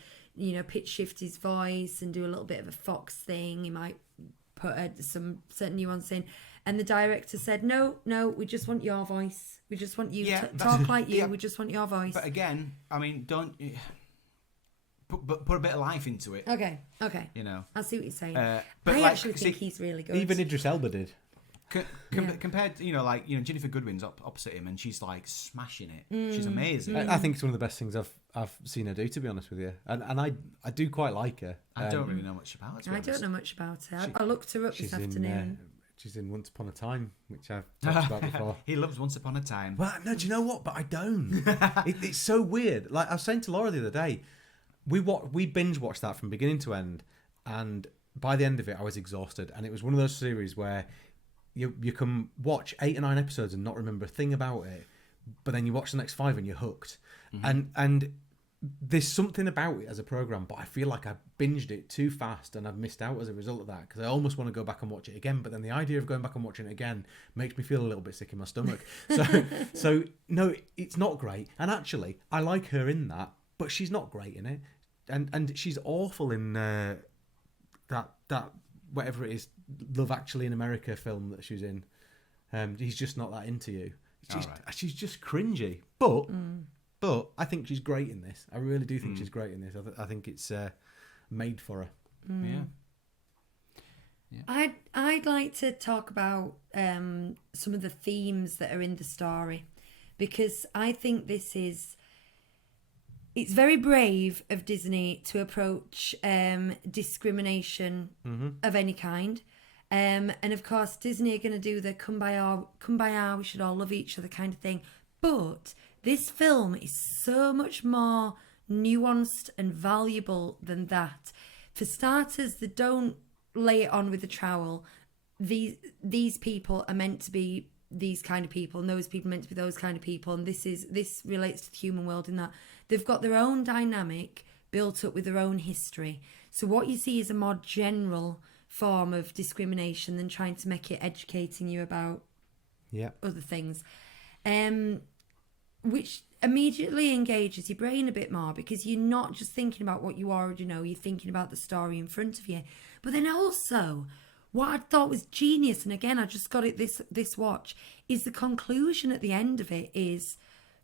pitch shift his voice and do a little bit of a Fox thing. He might put some certain nuance in. And the director said, no, we just want your voice. We just want you to talk like you. Yeah. We just want your voice. But again, I mean, don't put a bit of life into it. Okay. I see what you're saying. But I like, actually think he's really good. Even Idris Elba did. Compared to, Jennifer Goodwin's opposite him, and she's like smashing it. She's amazing. I think it's one of the best things I've seen her do, to be honest with you. And I do quite like her. I don't really know much about her. I don't know much about her. I looked her up this afternoon. She's in Once Upon a Time, which I've talked about before. He loves Once Upon a Time. Well, no, do you know what? But I don't. It's so weird. Like I was saying to Laura the other day, we binge watched that from beginning to end, and by the end of it, I was exhausted. And it was one of those series where you can watch 8 or 9 episodes and not remember a thing about it, but then you watch the next 5 and you're hooked. And there's something about it as a program, but I feel like I binged it too fast and I've missed out as a result of that, because I almost want to go back and watch it again, but then the idea of going back and watching it again makes me feel a little bit sick in my stomach. So no, it's not great. And actually, I like her in that, but she's not great in it, and she's awful in that whatever it is, Love Actually in America film that she's in. He's just not that into you. She's just cringy, but I think she's great in this. I really do think she's great in this. I think it's made for her. Yeah. I'd like to talk about some of the themes that are in the story, because I think it's very brave of Disney to approach discrimination of any kind. And of course, Disney are going to do the kumbaya, we should all love each other kind of thing. But this film is so much more nuanced and valuable than that. For starters, they don't lay it on with a trowel. These people are meant to be these kind of people, and those people are meant to be those kind of people. And this relates to the human world in that they've got their own dynamic built up with their own history. So what you see is a more general form of discrimination than trying to make it educating you about other things. Which immediately engages your brain a bit more, because you're not just thinking about what you already know, you're thinking about the story in front of you. But then also, what I thought was genius, and again, I just got it this watch, is the conclusion at the end of it is,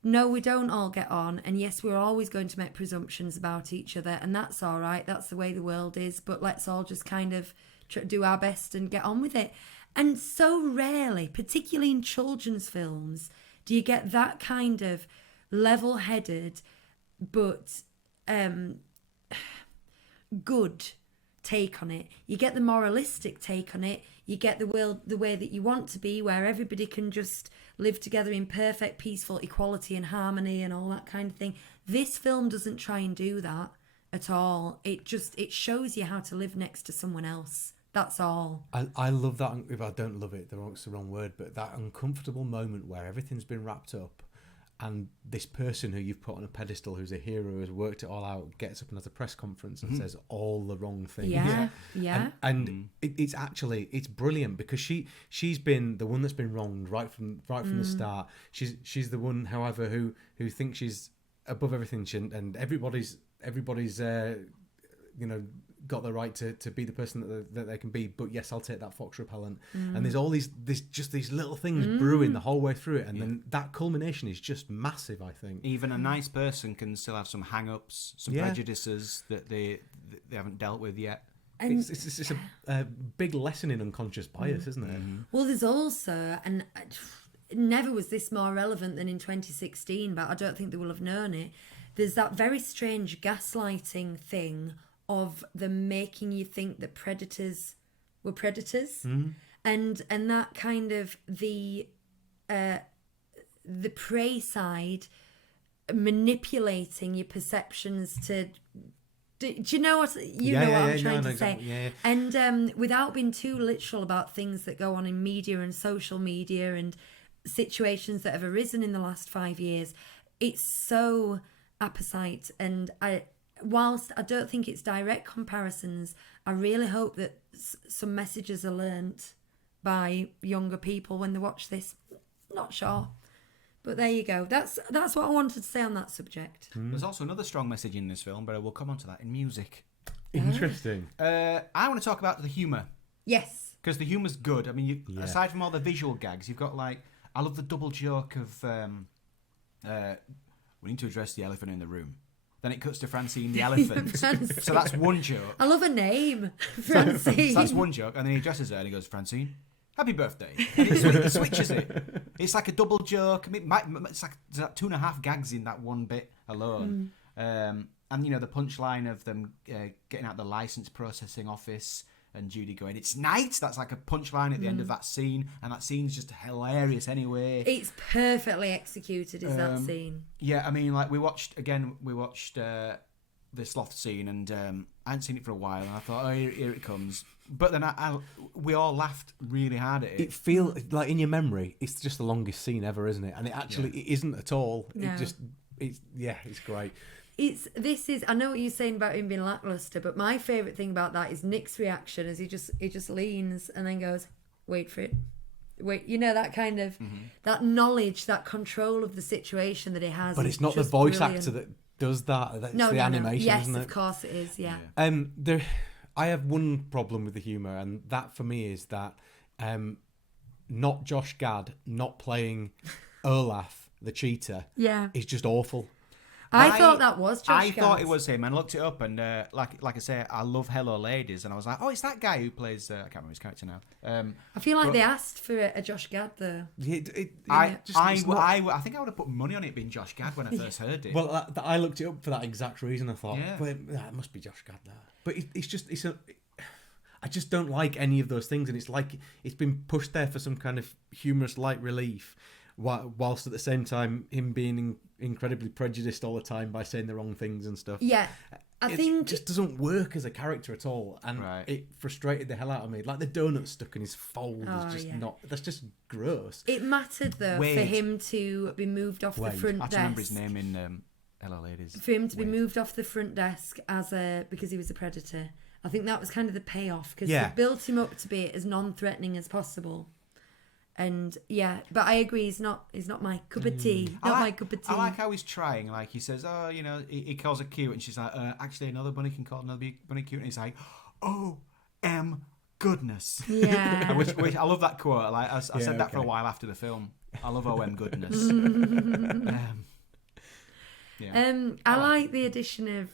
no, we don't all get on, and yes, we're always going to make presumptions about each other, and that's all right, that's the way the world is, but let's all just kind of do our best and get on with it. And so rarely, particularly in children's films, do you get that kind of level-headed but good take on it. You get the moralistic take on it. You get the way that you want to be, where everybody can just live together in perfect, peaceful equality and harmony and all that kind of thing. This film doesn't try and do that at all. It shows you how to live next to someone else. That's all. I love that. If I don't love it, it's the wrong word, but that uncomfortable moment where everything's been wrapped up and this person who you've put on a pedestal, who's a hero, who has worked it all out, gets up and has a press conference and says all the wrong things. Yeah. And it's brilliant, because she's been the one that's been wronged right from the start. She's the one, however, who thinks she's above everything, and everybody's got the right to be the person that they can be, but yes, I'll take that fox repellent. And there's all these little things brewing the whole way through it, and then that culmination is just massive, I think. Even a nice person can still have some hang-ups, some prejudices that they haven't dealt with yet. And It's a big lesson in unconscious bias, isn't it? Well, there's also, and never was this more relevant than in 2016, but I don't think they will have known it. There's that very strange gaslighting thing of them making you think that predators were predators, and that kind of the prey side manipulating your perceptions to. Do you know what I'm trying to say? Yeah. And without being too literal about things that go on in media and social media and situations that have arisen in the last 5 years, it's so apposite. And whilst I don't think it's direct comparisons, I really hope that some messages are learnt by younger people when they watch this. Not sure. But there you go. That's what I wanted to say on that subject. There's also another strong message in this film, but I will come on to that in music. Interesting. I want to talk about the humour. Yes. Because the humour's good. I mean, aside from all the visual gags, you've got I love the double joke of we need to address the elephant in the room. Then it cuts to Francine the elephant. So that's one joke. I love a name, Francine. So that's one joke. And then he addresses her and he goes, Francine, happy birthday. And he switches it. It's like a double joke. I mean, it's like there's 2.5 gags in that one bit alone. And, the punchline of them getting out the license processing office and Judy going, it's night. That's like a punchline at the end of that scene. And that scene's just hilarious anyway. It's perfectly executed, is that scene. Yeah, I mean, we watched the Sloth Scene, and I hadn't seen it for a while, and I thought, oh, here it comes. But then we all laughed really hard at it. It feels like in your memory, it's just the longest scene ever, isn't it? And it actually it isn't at all. No. It's great. I know what you're saying about him being lackluster, but my favourite thing about that is Nick's reaction as he just leans and then goes, wait for it. Wait, that kind of that knowledge, that control of the situation that he has. But it's not the voice actor that does that. That's the animation, yes, isn't it? Of course it is. Yeah. I have one problem with the humour, and that for me is that not Josh Gad not playing Olaf the cheetah. Yeah. Is just awful. I thought that was Josh I Gad. thought it was him, and looked it up, and like I say, I love Hello Ladies, and I was like, oh, it's that guy who plays. I can't remember his character now. I feel like they asked for a Josh Gad though. I think I would have put money on it being Josh Gad when I first heard it. Well, I looked it up for that exact reason. I thought, Yeah. but it must be Josh Gad there. But I just don't like any of those things, and it's like it's been pushed there for some kind of humorous light relief, whilst at the same time him being incredibly prejudiced all the time by saying the wrong things and stuff. Yeah. I think it just doesn't work as a character at all, and it frustrated the hell out of me. Like the donut stuck in his fold is just not. That's just gross. It mattered though for him to be moved off the front I desk. don't remember his name in Hello Ladies. For him to be moved off the front desk because he was a predator. I think that was kind of the payoff because they built him up to be as non-threatening as possible. And but I agree, he's not my cup of tea. My cup of tea. I like how he's trying. Like he says, oh, he calls her cute, and she's like, actually, another bunny can call another bunny cute, and he's like, oh, goodness. Yeah. which I love that quote. Like I said that for a while after the film. I love OM goodness. I like the addition of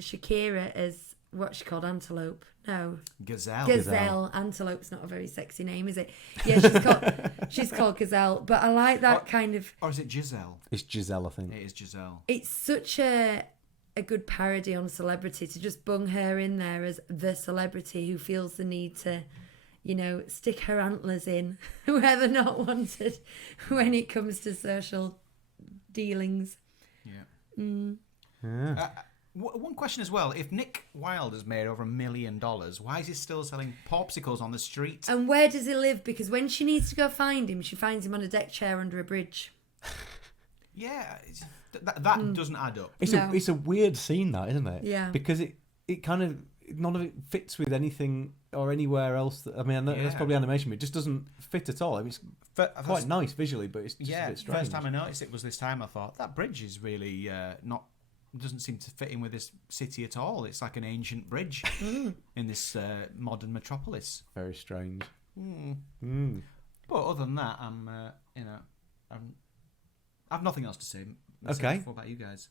Shakira as what's she called, Antelope. No. Gazelle. Antelope's not a very sexy name, is it? Yeah, she's called Gazelle. But I like that kind of. Or is it Giselle? It's Giselle, I think. It is Giselle. It's such a good parody on celebrity to just bung her in there as the celebrity who feels the need to, stick her antlers in where they're not wanted when it comes to social dealings. Yeah. One question as well: if Nick Wilde has made over $1 million, why is he still selling popsicles on the street? And where does he live? Because when she needs to go find him, she finds him on a deck chair under a bridge. Yeah, that doesn't add up. It's a weird scene, that, isn't it? Yeah. Because it kind of none of it fits with anything or anywhere else. I know that's probably animation, but it just doesn't fit at all. I mean, it's quite nice visually, but it's just a bit strange. First time I noticed it was this time. I thought that bridge is really not. Doesn't seem to fit in with this city at all. It's like an ancient bridge in this modern metropolis. Very strange. But other than that, I've nothing else to say. Okay. What about you guys?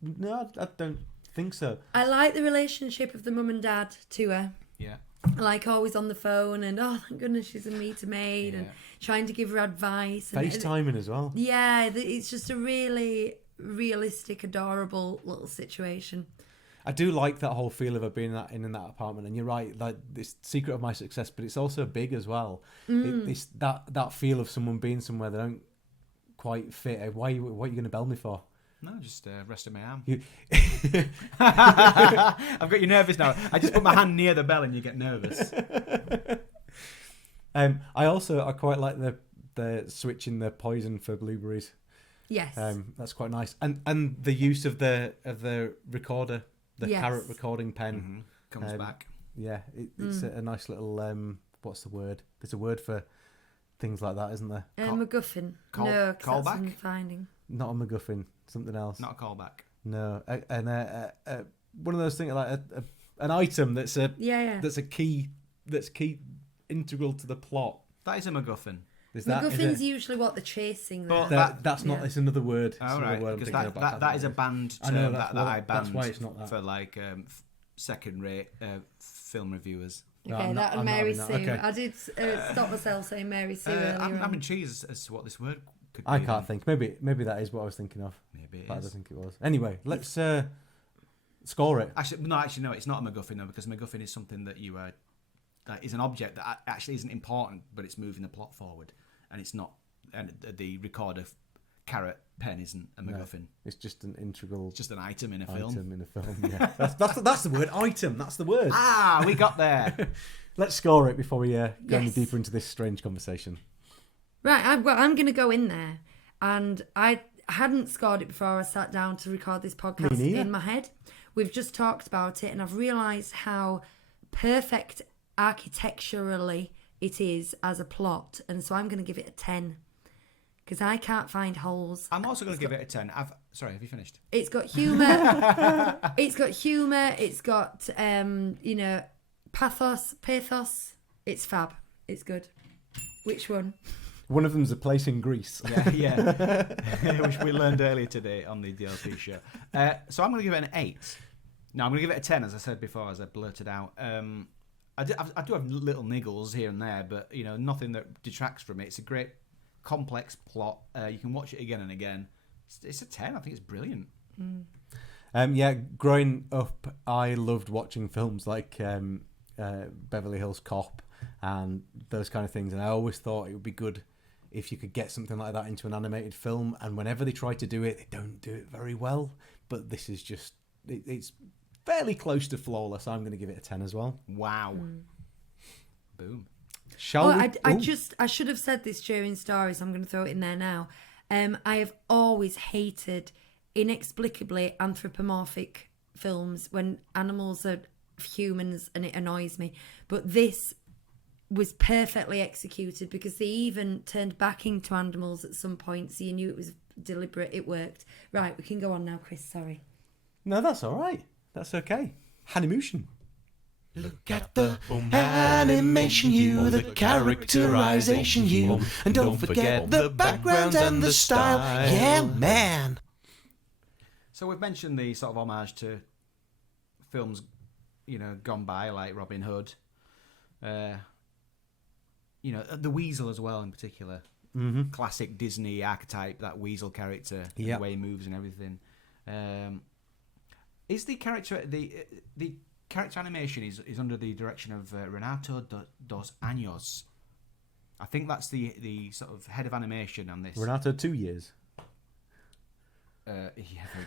No, I don't think so. I like the relationship of the mum and dad to her. Yeah. Like always on the phone and thank goodness she's a meter maid and trying to give her advice. And FaceTiming as well. Yeah, it's just a really realistic, adorable little situation. I do like that whole feel of her being in that apartment, and you're right, like this secret of my success, but it's also big as well. It's that feel of someone being somewhere they don't quite fit. What are you going to bell me for? No, just resting my arm. I've got you nervous now. I just put my hand near the bell and you get nervous. I quite like the switching the poison for blueberries. Yes. That's quite nice. And the use of the recorder, the carrot recording pen comes back. Yeah, it's a nice little what's the word? There's a word for things like that, isn't there? MacGuffin. No, because that's from Finding. Not a MacGuffin, something else. Not a callback. No, one of those things like an item that's that's a key integral to the plot. That is a MacGuffin. MacGuffin's usually what they're chasing. But that's not. It's another word. Oh, right. Because that is a banned term that I banned. That's why it's not that. For like second-rate film reviewers. Okay, that and Mary Sue. Okay. I did stop myself saying Mary Sue earlier. I'm intrigued as to what this word could be. I can't think. Maybe that is what I was thinking of. Maybe it is. But I don't think it was. Anyway, let's score it. Actually, no, it's not a MacGuffin, though, because MacGuffin is something that that is an object that actually isn't important, but it's moving the plot forward. And it's not, and the recorder carrot pen isn't a MacGuffin. No, it's just an integral. It's just an item in a film. Yeah. That's the word. Item. That's the word. We got there. Let's score it before we go any deeper into this strange conversation. Right. I'm going to go in there, and hadn't scored it before I sat down to record this podcast in my head. We've just talked about it, and I've realised how perfect architecturally it is as a plot, and so I'm going to give it a 10 because I can't find holes. I'm also going to give it a 10. Sorry, have you finished? It's got humour. It's got humour. It's got pathos. It's fab. It's good. Which one? One of them's a place in Greece. Yeah. Which we learned earlier today on the DLP show. So I'm going to give it an 8. No, I'm going to give it a 10, as I said before, as I blurted out. I do have little niggles here and there, but nothing that detracts from it. It's a great, complex plot. You can watch it again and again. It's a 10. I think it's brilliant. Growing up, I loved watching films like Beverly Hills Cop and those kind of things, and I always thought it would be good if you could get something like that into an animated film. And whenever they try to do it, they don't do it very well. But this is just, it's fairly close to flawless. I'm going to give it a 10 as well. Wow. Boom. I should have said this during stories. I'm going to throw it in there now. I have always hated inexplicably anthropomorphic films when animals are humans, and it annoys me. But this was perfectly executed because they even turned back into animals at some point, so you knew it was deliberate. It worked. Right, we can go on now, Chris. Sorry. No, that's all right. That's okay. Hanimution. Look at the animation hue, the characterization hue, and don't forget the background and the style. Yeah, man. So we've mentioned the sort of homage to films, gone by, like Robin Hood. The Weasel as well, in particular. Mm-hmm. Classic Disney archetype, that Weasel character, the way he moves and everything. Is the character the character animation is under the direction of Renato dos Anjos? I think that's the sort of head of animation on this. Renato, 2 years. Very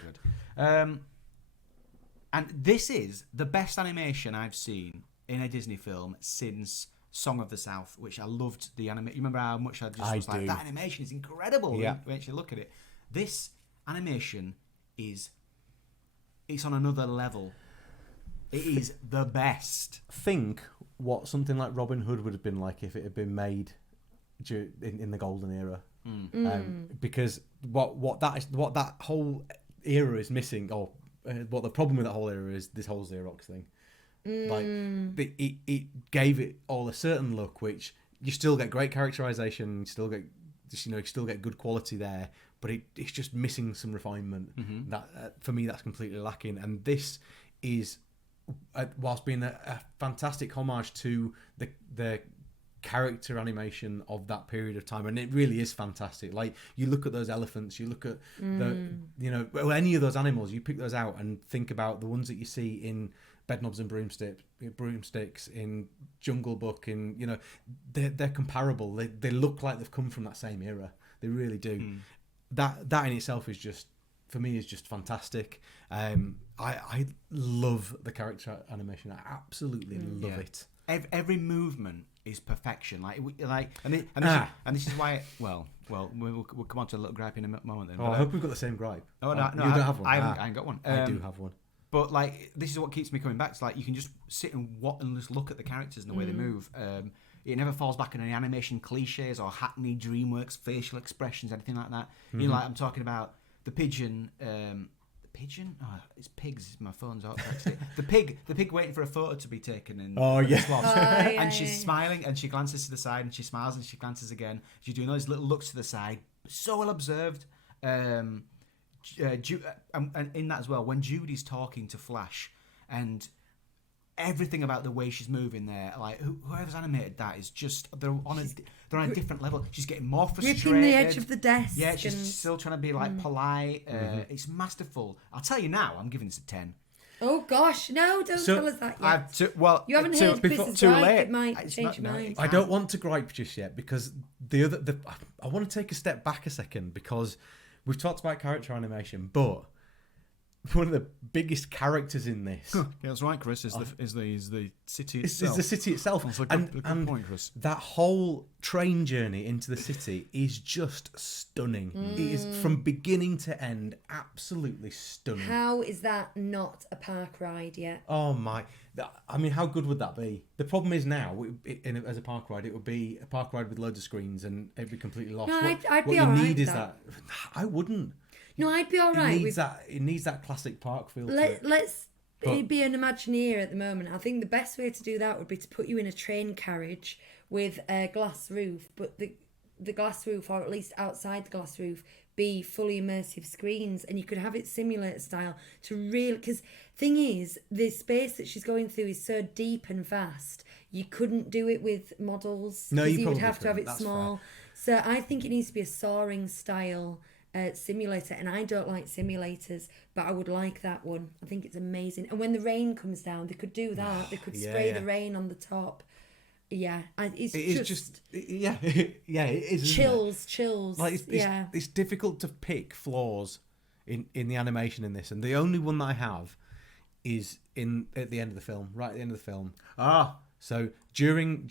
good. And this is the best animation I've seen in a Disney film since Song of the South, which I loved the animation. You remember how much I was like, that animation is incredible. Yeah. When you actually look at it. This animation it's on another level. It is the best. Think what something like Robin Hood would have been like if it had been made in the golden era. Because what that whole era is missing, or what the problem with that whole era is, this whole Xerox thing. Like it gave it all a certain look, which you still get great characterization, you still get good quality there, but it's just missing some refinement. That for me, that's completely lacking. And this is, whilst being a fantastic homage to the character animation of that period of time, and it really is fantastic. Like, you look at those elephants, you look at any of those animals, you pick those out and think about the ones that you see in Bedknobs and Broomsticks, in Jungle Book, in they're comparable. They look like they've come from that same era. They really do. That in itself is just, for me, is just fantastic. I love the character animation. I absolutely love it. Every movement is perfection. And this is why. We'll come on to a little gripe in a moment. Then. I hope we've got the same gripe. Oh no, you don't have one. I ain't got one. I do have one. But this is what keeps me coming back. It's like you can just sit and just look at the characters and the way they move. It never falls back on any animation cliches or hackneyed DreamWorks facial expressions, anything like that. I'm talking about the pigeon. Pigeon? Oh, it's pigs. My phone's out. The pig waiting for a photo to be taken. And she's smiling, and she glances to the side, and she smiles, and she glances again. She's doing those little looks to the side. So well observed. And in that as well, when Judy's talking to Flash, and everything about the way she's moving there, like whoever's animated that is just they're on a different level. She's getting more frustrated. Gripping the edge of the desk. Yeah, she's still trying to be polite. It's masterful. I'll tell you now, I'm giving this a 10. Oh gosh, no! Don't tell us that yet. You haven't heard Chris's too gripe. late. It might change your mind. I don't want to gripe just yet, because I want to take a step back a second, because we've talked about character animation, but one of the biggest characters in this. Yeah, that's right, Chris. Is the city It's itself. the city itself. That's a and good and point, Chris. that whole train journey into the city is just stunning. It is from beginning to end absolutely stunning. How is that not a park ride yet? Oh my! I mean, how good would that be? The problem is now, as a park ride, it would be a park ride with loads of screens, and it'd be completely lost. No, what I'd be you alright need with is that. I wouldn't. No, I'd be all right It needs with that. It needs that classic park feel. to it. Let's But- be an Imagineer at the moment. I think the best way to do that would be to put you in a train carriage with a glass roof, but the glass roof, or at least outside the glass roof, be fully immersive screens, and you could have it simulator style to really. Because thing is, the space that she's going through is so deep and vast. You couldn't do it with models. No, 'cause you would probably have to have couldn't. it That's small. So I think it needs to be a soaring style simulator, and I don't like simulators, but I would like that one. I think it's amazing. And when the rain comes down, they could do that. They could spray the rain on the top. Yeah, it's It is just yeah, yeah. It is, isn't it? chills. Like yeah. it's difficult to pick flaws in the animation in this, and the only one that I have is at the end of the film, right at the end of the film. So during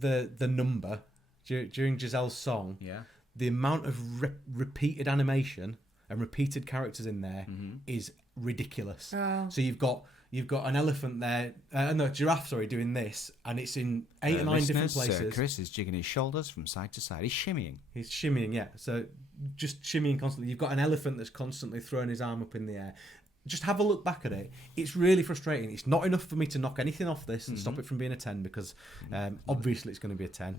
the number, during Giselle's song, Yeah. the amount of repeated animation and repeated characters in there is ridiculous. Oh. So you've got an elephant there, no, giraffe, sorry, doing this, and it's in 8 or 9 different places. Chris is jigging his shoulders from side to side. He's shimmying. He's shimmying, yeah. So just shimmying constantly. You've got an elephant that's constantly throwing his arm up in the air. Just have a look back at it. It's really frustrating. It's not enough for me to knock anything off this and stop it from being a 10, because obviously it's going to be a 10.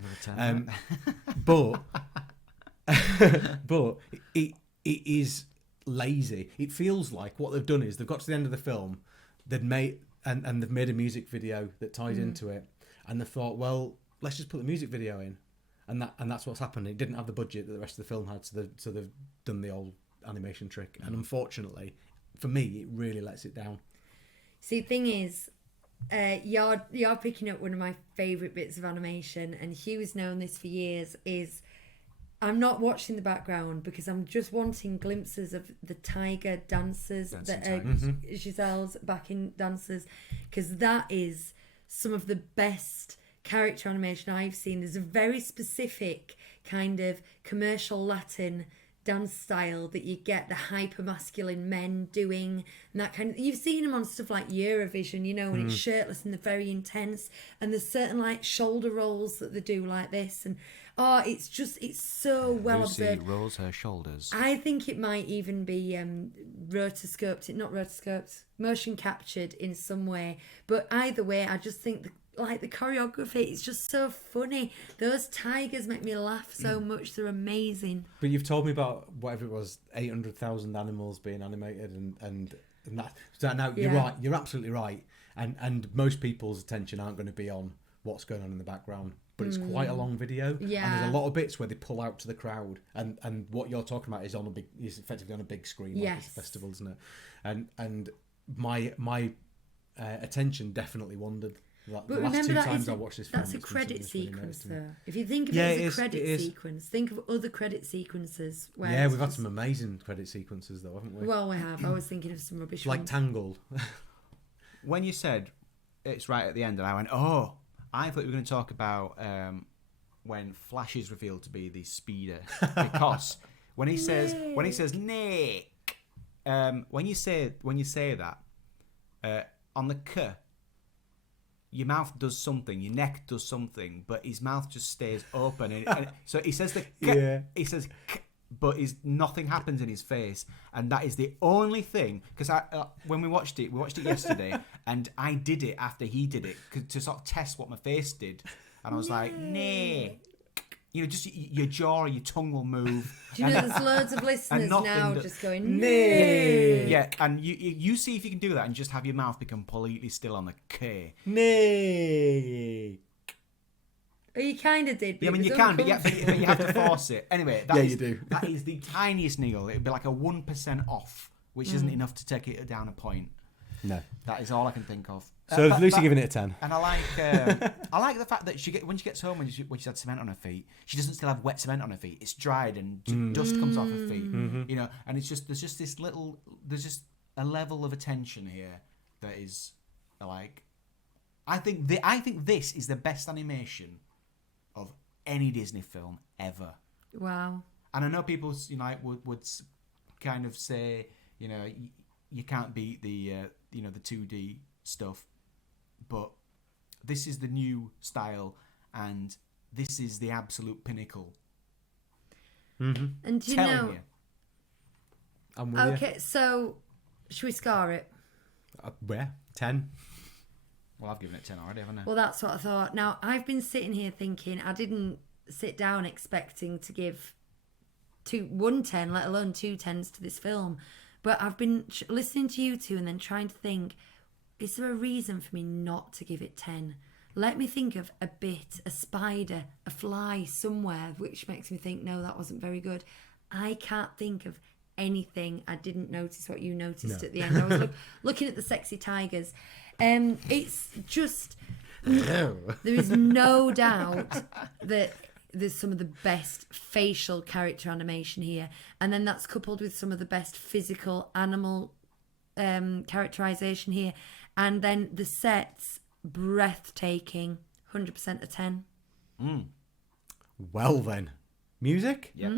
But but it is lazy. It feels like what they've done is they've got to the end of the film, they've made a music video that ties into it, and they thought, well, let's just put the music video in, and that's what's happened. It didn't have the budget that the rest of the film had, so they've done the old animation trick, and unfortunately, for me, it really lets it down. See, the thing is, you're picking up one of my favourite bits of animation, and Hugh's known this for years, is I'm not watching the background because I'm just wanting glimpses of the tiger dancers, that are Giselle's backing dancers, because that is some of the best character animation I've seen. There's a very specific kind of commercial Latin dance style that you get the hyper masculine men doing, and that kind of, you've seen them on stuff like Eurovision, you know, when it's shirtless and they're very intense, and there's certain like shoulder rolls that they do like this, and it's so well Lucy observed. rolls her shoulders. I think it might even be motion captured in some way, but either way, I just think the choreography, it's just so funny. Those tigers make me laugh so much. They're amazing. But you've told me about whatever it was, 800,000 animals being animated, and that. So now you're right. You're absolutely right. And most people's attention aren't going to be on what's going on in the background. But it's quite a long video. Yeah. And there's a lot of bits where they pull out to the crowd, and what you're talking about is effectively on a big screen, like Yes. it's a festival, isn't it? And my attention definitely wandered. Like, But the last remember, 2 that times is I watched this film, that's a it's been credit something that's really sequence, noticed to me. though. If you think of Yeah, it it as is, a credit it is. sequence, think of other credit sequences. Where Yeah, it's we've had just- some amazing credit sequences though, haven't we? Well, we have. I was thinking of some rubbish Like ones. Tangled. When you said it's right at the end, and I went, oh, I thought you were going to talk about when Flash is revealed to be the speeder, because when he says Nick, when you say that on the K, your mouth does something, your neck does something, but his mouth just stays open, and so he says the K, Yeah. he says K, but nothing happens in his face, and that is the only thing. Because when we watched it yesterday, and I did it after he did it to sort of test what my face did, and I was like, Nick. You know, just your jaw or your tongue will move. Do you know there's loads of listeners nothing now that- just going, Nick. Yeah, and you see if you can do that and just have your mouth be completely still on the K. Nick. Oh, you kind of did. Yeah, I mean, it you was can, but uncomfortable. you have to force it. Anyway, Yeah, you do. That is the tiniest niggle. It'd be like a 1% off, which isn't enough to take it down a point. No. That is all I can think of. So Lucy giving it a 10. And I like the fact that when she gets home, when she's had cement on her feet, she doesn't still have wet cement on her feet. It's dried and dust comes off her feet. You know, and there's just a level of attention here that is like I think this is the best animation of any Disney film ever. Wow. And I know people, would kind of say, you can't beat the 2D stuff, but this is the new style, and this is the absolute pinnacle. Mm-hmm. And do you Telling know? you. I'm with Okay, so should we score it? you. Where? 10. Well, I've given it 10 already, haven't I? Well, that's what I thought. Now, I've been sitting here thinking, I didn't sit down expecting to give 1 10, let alone 2 10s to this film. But I've been listening to you two and then trying to think, is there a reason for me not to give it 10? Let me think of a bit, a spider, a fly somewhere, which makes me think, no, that wasn't very good. I can't think of anything. I didn't notice what you noticed at the end. I was looking at the sexy tigers. It's just, there is no doubt that there's some of the best facial character animation here, and then that's coupled with some of the best physical animal characterization here, and then the sets, breathtaking. 100% a 10. Well then. Music? Yeah.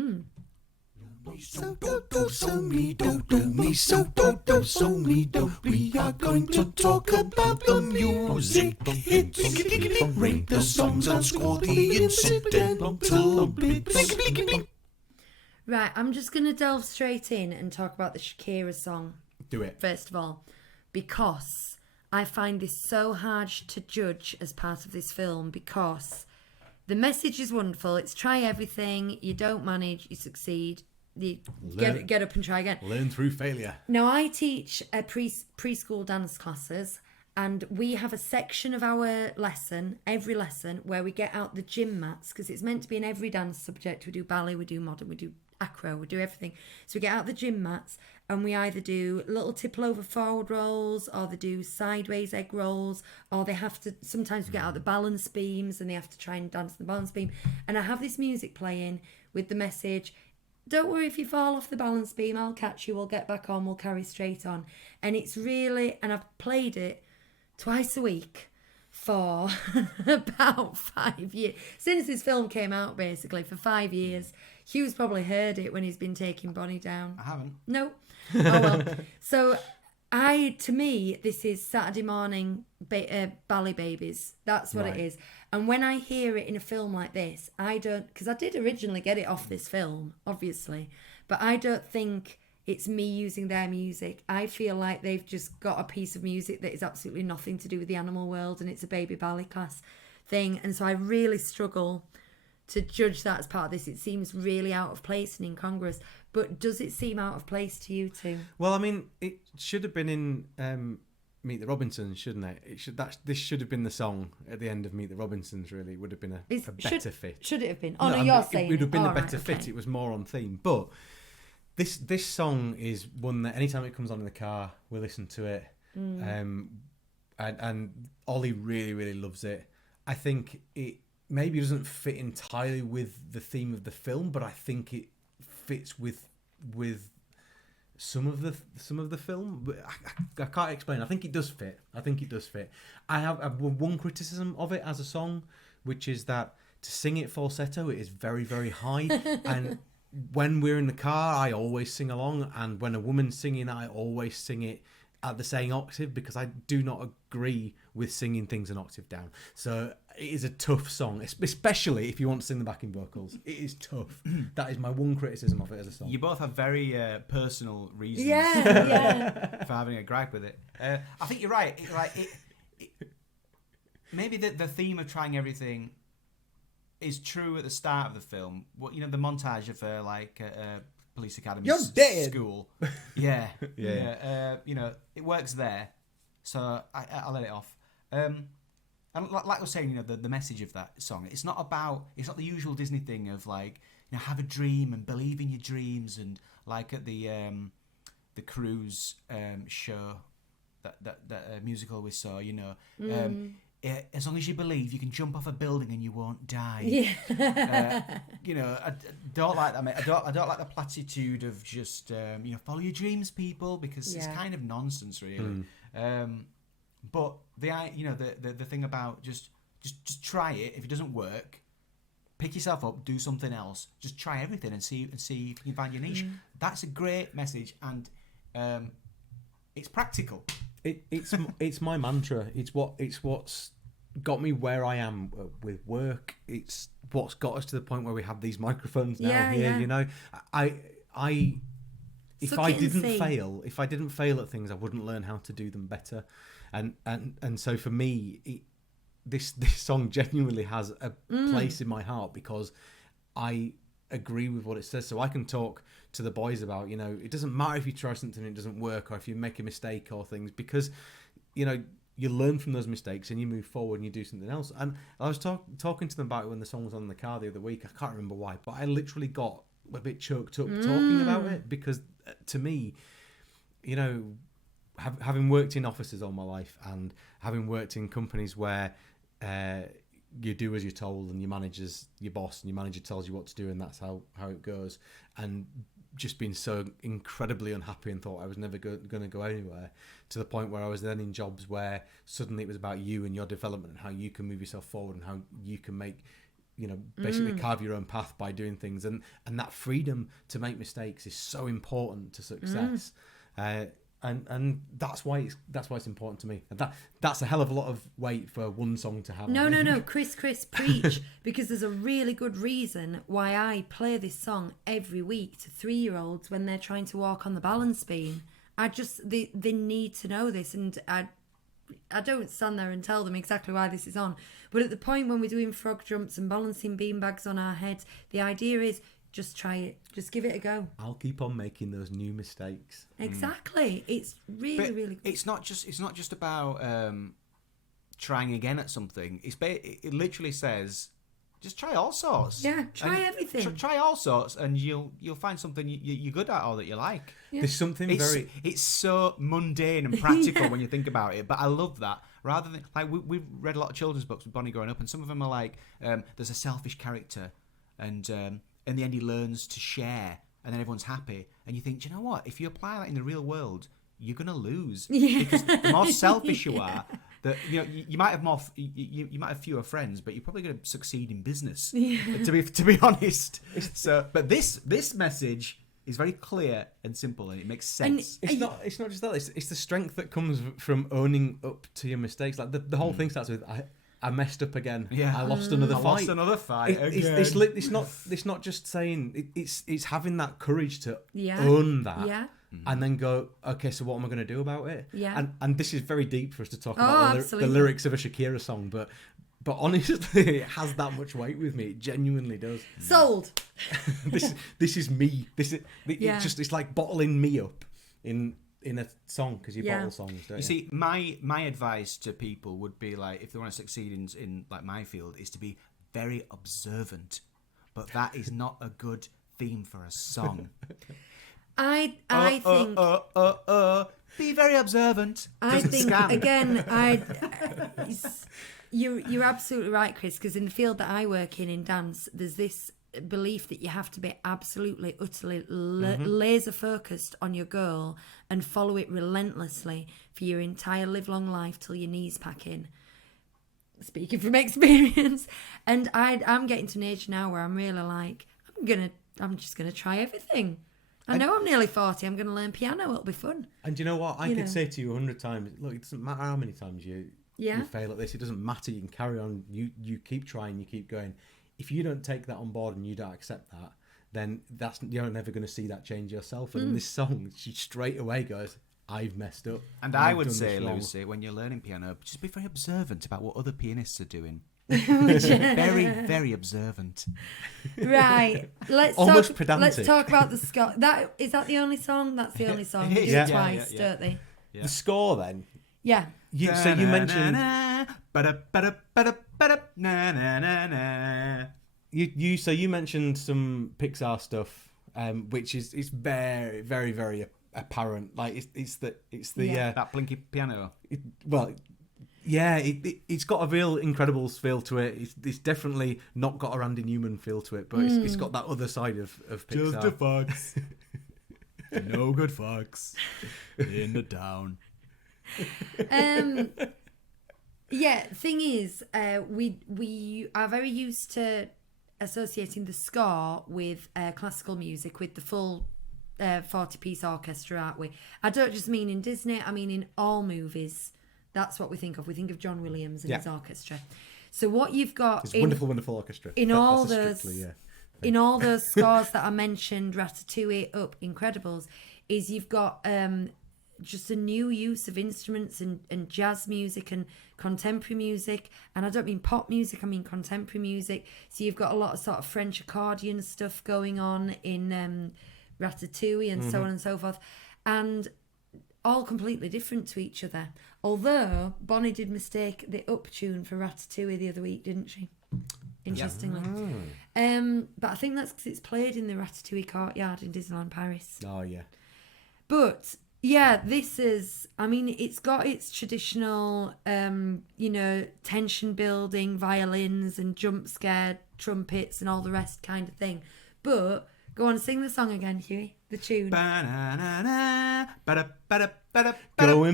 So do so me do do me so do so me do. We are going to talk about the music. Hits, rate the songs and score the incidental bits. Right, I'm just going to delve straight in and talk about the Shakira song. Do it. First of all, because I find this so hard to judge as part of this film, because the message is wonderful. It's try everything. You don't manage, you succeed. You get up and try again. Learn through failure. Now, I teach preschool dance classes, and we have a section of our lesson, every lesson, where we get out the gym mats, because it's meant to be in every dance subject. We do ballet, we do modern, we do acro, we do everything. So we get out the gym mats, and we either do little tipple over forward rolls, or they do sideways egg rolls, or they have to, sometimes we get out the balance beams and they have to try and dance the balance beam. And I have this music playing with the message, don't worry if you fall off the balance beam, I'll catch you, we'll get back on, we'll carry straight on. And it's really, and I've played it twice a week for about 5 years. Since this film came out, basically, for 5 years. Hugh's probably heard it when he's been taking Bonnie down. I haven't. No. Oh well. So to me, this is Saturday morning ballet babies. That's what it is. And when I hear it in a film like this, I don't, because I did originally get it off this film, obviously, but I don't think it's me using their music. I feel like they've just got a piece of music that is absolutely nothing to do with the animal world, and it's a baby ballet class thing. And so I really struggle to judge that as part of this. It seems really out of place and incongruous. But does it seem out of place to you too? Well, I mean, it should have been in Meet the Robinsons, shouldn't it? This should have been the song at the end of Meet the Robinsons. Really, would have been a better fit. Should it have been? Oh no, I mean, you're saying it would have been a All better right, fit. okay. It was more on theme. But this song is one that anytime it comes on in the car, we listen to it. And Ollie really, really loves it. I think it maybe doesn't fit entirely with the theme of the film, but I think it fits with some of the film. But I can't explain. I think it does fit. I have one criticism of it as a song, which is that to sing it falsetto, it is very, very high. And when we're in the car, I always sing along, and when a woman's singing, I always sing it at the same octave, because I do not agree with singing things an octave down. So it is a tough song, especially if you want to sing the backing vocals. It is tough. That is my one criticism of it as a song. You both have very personal reasons for having a gripe with it. I think you're right. Maybe the theme of trying everything is true at the start of the film. What, the montage of police academy school. Yeah. It works there, so I'll let it off. And like I was saying, the message of that song, it's not the usual Disney thing of have a dream and believe in your dreams, and like at the cruise show that musical we saw, as long as you believe, you can jump off a building and you won't die. Yeah. I don't like that, mate. I don't like the platitude of just follow your dreams, people, because it's kind of nonsense, really. But the thing about just try it. If it doesn't work, pick yourself up, do something else. Just try everything and see if you can find your niche. That's a great message, and it's practical. It's my mantra. It's what's got me where I am with work. It's what's got us to the point where we have these microphones now here. You know, if I didn't fail at things, I wouldn't learn how to do them better. And so for me, this song genuinely has a place in my heart because I agree with what it says. So I can talk to the boys about, you know, it doesn't matter if you try something and it doesn't work, or if you make a mistake or things, because, you know, you learn from those mistakes and you move forward and you do something else. And I was talking to them about it when the song was on in the car the other week. I can't remember why, but I literally got a bit choked up talking about it, because to me, you know, having worked in offices all my life and having worked in companies where you do as you're told, and your manager's your boss, and your manager tells you what to do, and that's how it goes, and just been so incredibly unhappy and thought I was never going to go anywhere, to the point where I was then in jobs where suddenly it was about you and your development and how you can move yourself forward and how you can make, you know, basically carve your own path by doing things, and that freedom to make mistakes is so important to success. And that's why it's important to me. And that's a hell of a lot of weight for one song to have. No, Chris, preach, because there's a really good reason why I play this song every week to 3-year-olds when they're trying to walk on the balance beam. They need to know this, and I don't stand there and tell them exactly why this is on. But at the point when we're doing frog jumps and balancing beanbags on our heads, the idea is just try it. Just give it a go. I'll keep on making those new mistakes. Exactly. It's really, really good. It's not just about trying again at something. It literally says, just try all sorts. Yeah, try everything. Try all sorts, and you'll find something you're good at or that you like. Yeah. There's something it's so mundane and practical when you think about it, but I love that. Rather than, like, we've read a lot of children's books with Bonnie growing up, and some of them are like, there's a selfish character, and in the end he learns to share, and then everyone's happy, and you think, do you know what, if you apply that in the real world, you're gonna lose. Because the more selfish you are, you might have more, you might have fewer friends, but you're probably going to succeed in business. To be honest. So, but this message is very clear and simple, and it makes sense. It's not just that. It's the strength that comes from owning up to your mistakes. Like the whole thing starts with, I messed up again. Yeah. I lost another fight. It's not just saying. It's having that courage to own that. Yeah. And then go, okay, so what am I going to do about it? Yeah. And this is very deep for us to talk about the lyrics of a Shakira song, but honestly, it has that much weight with me. It genuinely does. Sold. This is me. It's like bottling me up in a song, because you bottle songs, don't you? You see, my advice to people would be, like, if they want to succeed in like my field, is to be very observant. But that is not a good theme for a song. I think be very observant. I think again, you're absolutely right, Chris, because in the field that I work in dance, there's this belief that you have to be absolutely, utterly laser focused on your goal and follow it relentlessly for your entire livelong life till your knees pack in. Speaking from experience. And I'm getting to an age now where I'm really like, I'm just gonna try everything. I know I'm nearly 40. I'm going to learn piano. It'll be fun. And you know what? I could say to you 100 times, look, it doesn't matter how many times you fail at this. It doesn't matter. You can carry on. You keep trying. You keep going. If you don't take that on board and you don't accept that, then you're never going to see that change yourself. And in this song, she straight away goes, I've messed up. And I would say, Lucy, when you're learning piano, just be very observant about what other pianists are doing. Very, very observant. Right. Let's talk about the score. Is that the only song? That's the only song. They do it twice, don't they? Yeah. The score, then. Yeah. So you mentioned. You mentioned some Pixar stuff, which is very, very, very apparent. Like it's the that blinky piano. It's got a real Incredibles feel to it. It's definitely not got a Randy Newman feel to it, but it's got that other side of Pixar. Just a fox. No good fox in the town. Yeah, thing is, we are very used to associating the score with classical music, with the full 40-piece orchestra, aren't we? I don't just mean in Disney, I mean in all movies. That's what we think of. We think of John Williams and his orchestra. So what you've got It's wonderful, wonderful orchestra. in all those Strictly, in all those scores that I mentioned, Ratatouille, Up, Incredibles, is you've got just a new use of instruments and jazz music and contemporary music. And I don't mean pop music, I mean contemporary music. So you've got a lot of sort of French accordion stuff going on in Ratatouille and so on and so forth. And all completely different to each other. Although Bonnie did mistake the Up tune for Ratatouille the other week, didn't she? Interestingly. But I think that's because it's played in the Ratatouille courtyard in Disneyland Paris. Oh, yeah. But yeah, this is, I mean, it's got its traditional, tension building violins and jump scare trumpets and all the rest kind of thing. But go on, sing the song again, Huey. The tune. Going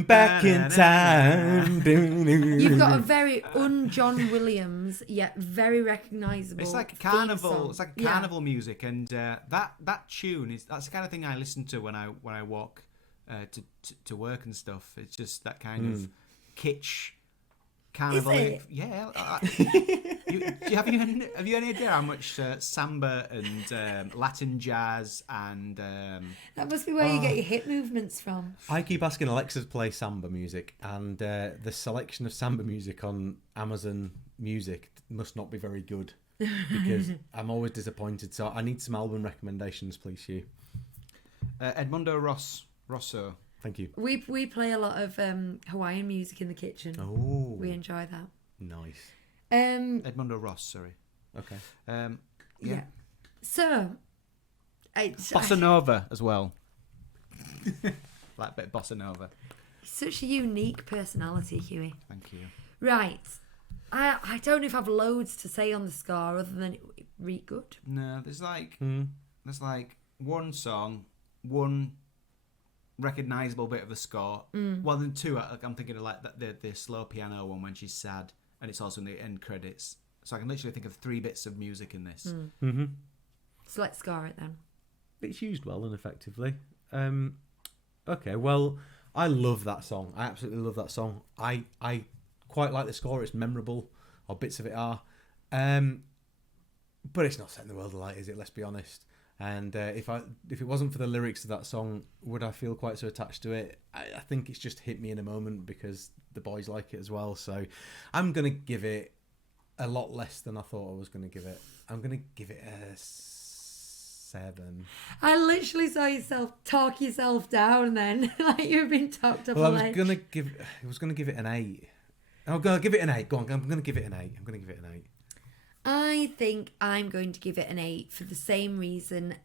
back in time. You've got a very un-John Williams yet very recognisable. It's like a theme carnival. song. It's like carnival music, and that tune that's the kind of thing I listen to when I walk to work and stuff. It's just that kind of kitsch carnival. Is it? Yeah. Have you any idea how much samba and Latin jazz and That must be where you get your hip movements from. I keep asking Alexa to play samba music, and the selection of samba music on Amazon Music must not be very good because I'm always disappointed. So I need some album recommendations, please, Hugh. Edmundo Rosso? Thank you. We play a lot of Hawaiian music in the kitchen. Oh, We enjoy that. nice. Edmundo Ross, sorry. Okay. Yeah. So, Bossa Nova as well. Like a bit of Bossa Nova. such a unique personality, Huey. Thank you. Right. I don't know if I've loads to say on the score other than it really good. No, there's like one song, one recognisable bit of the score. Well, then two. I'm thinking of like the slow piano one when she's sad, and it's also in the end credits. So I can literally think of 3 bits of music in this. Mm-hmm. So let's score it then. It's used well and effectively. Okay, well, I love that song. I absolutely love that song. I quite like the score. It's memorable, or bits of it are. But it's not setting the world alight, is it? Let's be honest. And if it wasn't for the lyrics to that song, would I feel quite so attached to it? I think it's just hit me in a moment because the boys like it as well. So I'm going to give it a lot less than I thought I was going to give it. I'm going to give it a 7. I literally saw yourself talk yourself down then, like you've been talked up. Well, I I was going to give it an 8. I'm going to give it an 8. Go on, I'm going to give it an 8. I'm going to give it an 8. I think I'm going to give it an 8 for the same reason.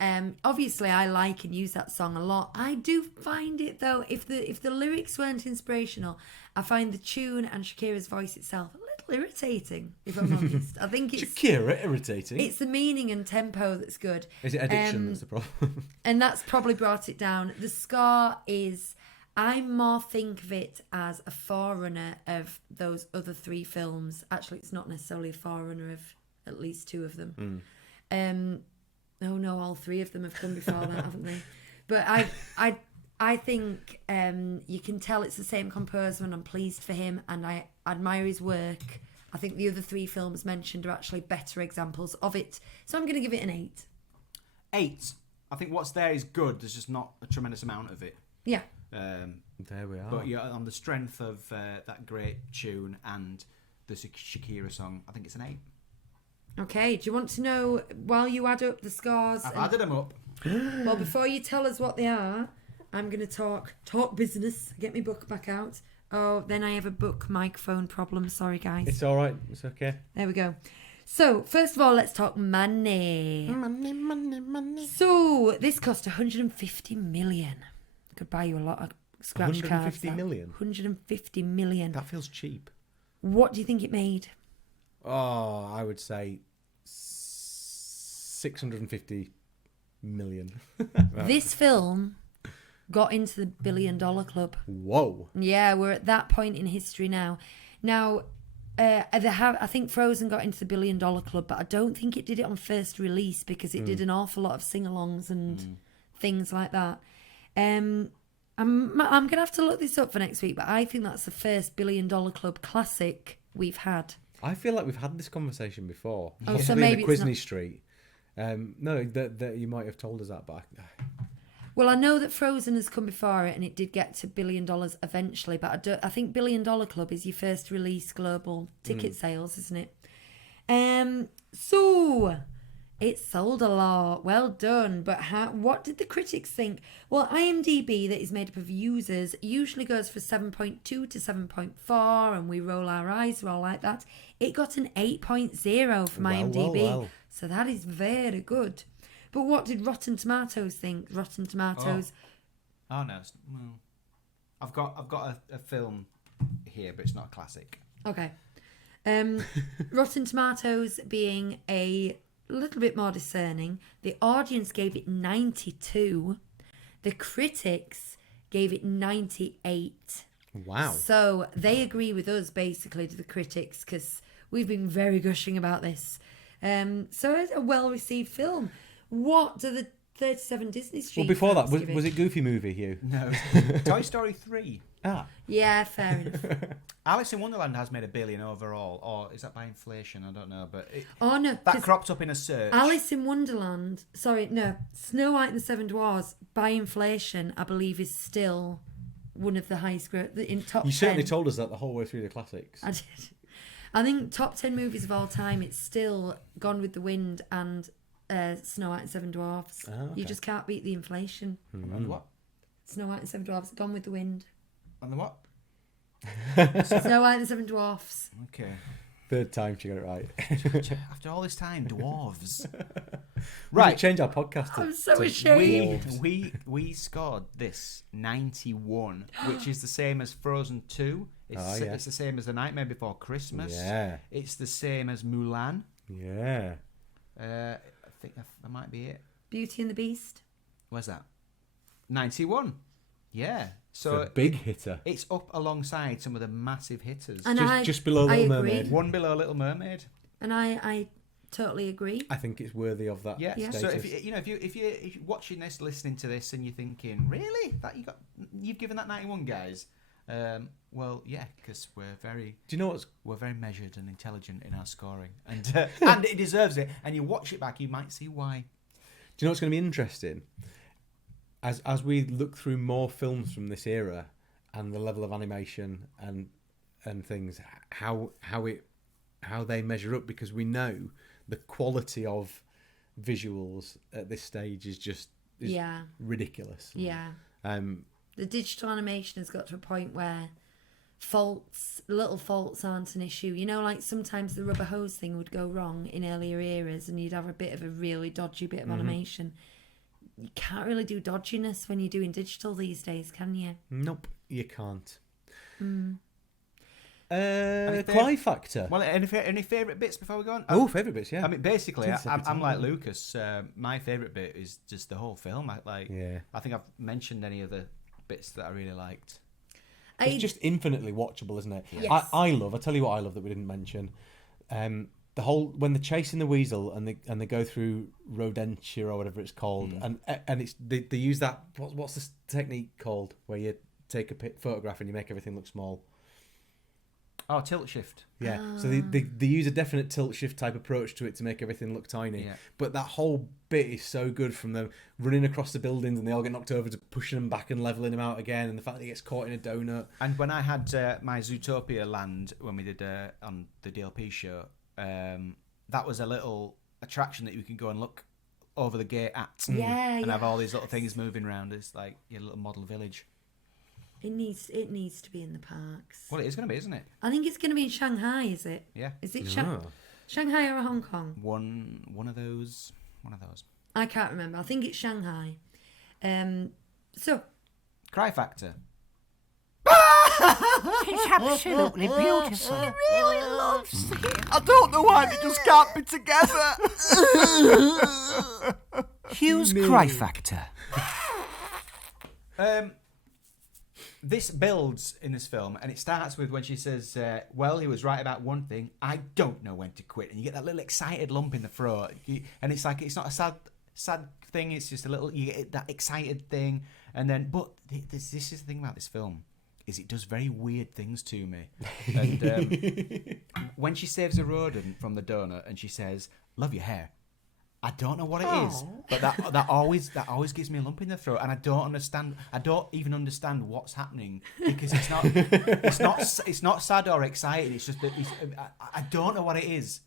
Obviously, I like and use that song a lot. I do find it though, if the lyrics weren't inspirational, I find the tune and Shakira's voice itself a little irritating. If I'm honest, I think it's Shakira irritating. It's the meaning and tempo that's good. Is it addiction that's the problem? And that's probably brought it down. The score is, I more think of it as a forerunner of those other 3 films. Actually, it's not necessarily a forerunner of at least 2 of them. Oh no, all 3 of them have come before that, haven't they? But I think you can tell it's the same composer, and I'm pleased for him, and I admire his work. I think the other 3 films mentioned are actually better examples of it. So I'm going to give it an 8. 8. I think what's there is good. There's just not a tremendous amount of it. Yeah. There we are. But yeah, on the strength of that great tune and the Shakira song, I think it's an 8. Okay, do you want to know, while you add up the scores... I've added them up. Well, before you tell us what they are, I'm going to talk business, get my book back out. Oh, then I have a book microphone problem. Sorry, guys. It's all right. It's okay. There we go. So, first of all, let's talk money. Money. So, this cost 150 million. Could buy you a lot of scratch cards. 150 million? 150 million. That feels cheap. What do you think it made? Oh, I would say 650 million. This film got into the $1 billion club. Whoa. Yeah, we're at that point in history now. Now, I think Frozen got into the $1 billion club, but I don't think it did it on first release because it did an awful lot of sing-alongs and things like that. I'm gonna have to look this up for next week, but I think that's the first $1 billion club classic we've had. I feel like we've had this conversation before. Oh, so Possibly maybe in the it's Quisney not- Street. No, that you might have told us that, but Well, I know that Frozen has come before it, and it did get to $1 billion eventually. But I think $1 billion club is your first release global ticket sales, isn't it? So it sold a lot. Well done. But what did the critics think? Well, IMDb, that is made up of users, usually goes for 7.2 to 7.4, and we roll our eyes, we're all like that. It got an 8.0 from IMDb. Well. So that is very good. But what did Rotten Tomatoes think? Rotten Tomatoes. Oh no, I've got a film here, but it's not a classic. Okay. Rotten Tomatoes being a little bit more discerning, the audience gave it 92. The critics gave it 98. wow. So they agree with us, basically, to the critics, because we've been very gushing about this. So it's a well-received film. What do the 37 Disney Street Well, before that, fans give was it? it Goofy Movie, Hugh? No, Toy Story 3. Ah. Yeah, fair enough. Alice in Wonderland has made $1 billion overall, or is that by inflation? I don't know, but Oh, no. that 'cause cropped up in a search. Alice in Wonderland, Snow White and the Seven Dwarfs, by inflation, I believe, is still one of the highest growth in top 10. You certainly told us that the whole way through the classics. I did. I think top 10 movies of all time, it's still Gone with the Wind and Snow White and Seven Dwarfs. Oh, okay. You just can't beat the inflation. And what? Snow White and Seven Dwarfs, Gone with the Wind. And the what? Snow White and the Seven Dwarfs. Okay. Third time she got it right. After all this time, dwarves. Right. Right. Change our podcast to I'm so to ashamed. dwarves. We scored this 91, which is the same as Frozen 2. It's, yeah. it's the same as The Nightmare Before Christmas. Yeah. It's the same as Mulan. Yeah. I think that might be it. Beauty and the Beast. Where's that? 91. Yeah. So The big hitter. it's up alongside some of the massive hitters. And Just below I Little agree. Mermaid. One below Little Mermaid. And I totally agree. I think it's worthy of that Yeah. status. So if you're watching this, listening to this, and you're thinking, really, you've given that 91, guys. Well, yeah, because we're very measured and intelligent in our scoring, and and it deserves it. And you watch it back, you might see why. Do you know what's going to be interesting? As we look through more films from this era and the level of animation and things, how they measure up, because we know the quality of visuals at this stage is ridiculous. Yeah. The digital animation has got to a point where little faults aren't an issue. You know, like sometimes the rubber hose thing would go wrong in earlier eras and you'd have a bit of a really dodgy bit of animation. You can't really do dodginess when you're doing digital these days, can you? Nope, you can't. Any Cry Factor. Well, any favourite bits before we go on? Oh, favourite bits, yeah. I mean, basically, Didn't say I'm like time. Lucas. My favourite bit is just the whole film. Yeah. I think I've mentioned any of the bits that I really liked. It's just infinitely watchable, isn't it? Yes. I tell you what I love that we didn't mention. The whole, when they're chasing the weasel and they go through rodentia or whatever it's called, and it's they use that, what's this technique called, where you take a photograph and you make everything look small. Oh, tilt shift. Yeah, so they use a definite tilt shift type approach to it to make everything look tiny. Yeah. But that whole bit is so good, from them running across the buildings and they all get knocked over to pushing them back and leveling them out again, and the fact that he gets caught in a donut. And when I had my Zootopia land, when we did on the DLP show, that was a little attraction that you can go and look over the gate at. And have all these little things moving around. It's like your little model village. It needs to be in the parks. Well, it is going to be, isn't it? I think it's going to be in Shanghai, is it? Yeah. Is it Ah. Shanghai or Hong Kong? One of those. I can't remember. I think it's Shanghai. So, Cry Factor. It's absolutely beautiful. He really loves it. I don't know why they just can't be together. Hugh's Cry Factor. This builds in this film, and it starts with when she says, well, he was right about one thing. I don't know when to quit. And you get that little excited lump in the throat. And it's like, it's not a sad thing. It's just a little, you get that excited thing. And then, but this is the thing about this film, is it does very weird things to me. And when she saves a rodent from the donut and she says, love your hair. I don't know what it is, but that always gives me a lump in the throat, and I don't even understand what's happening, because it's not sad or exciting. It's just that I don't know what it is.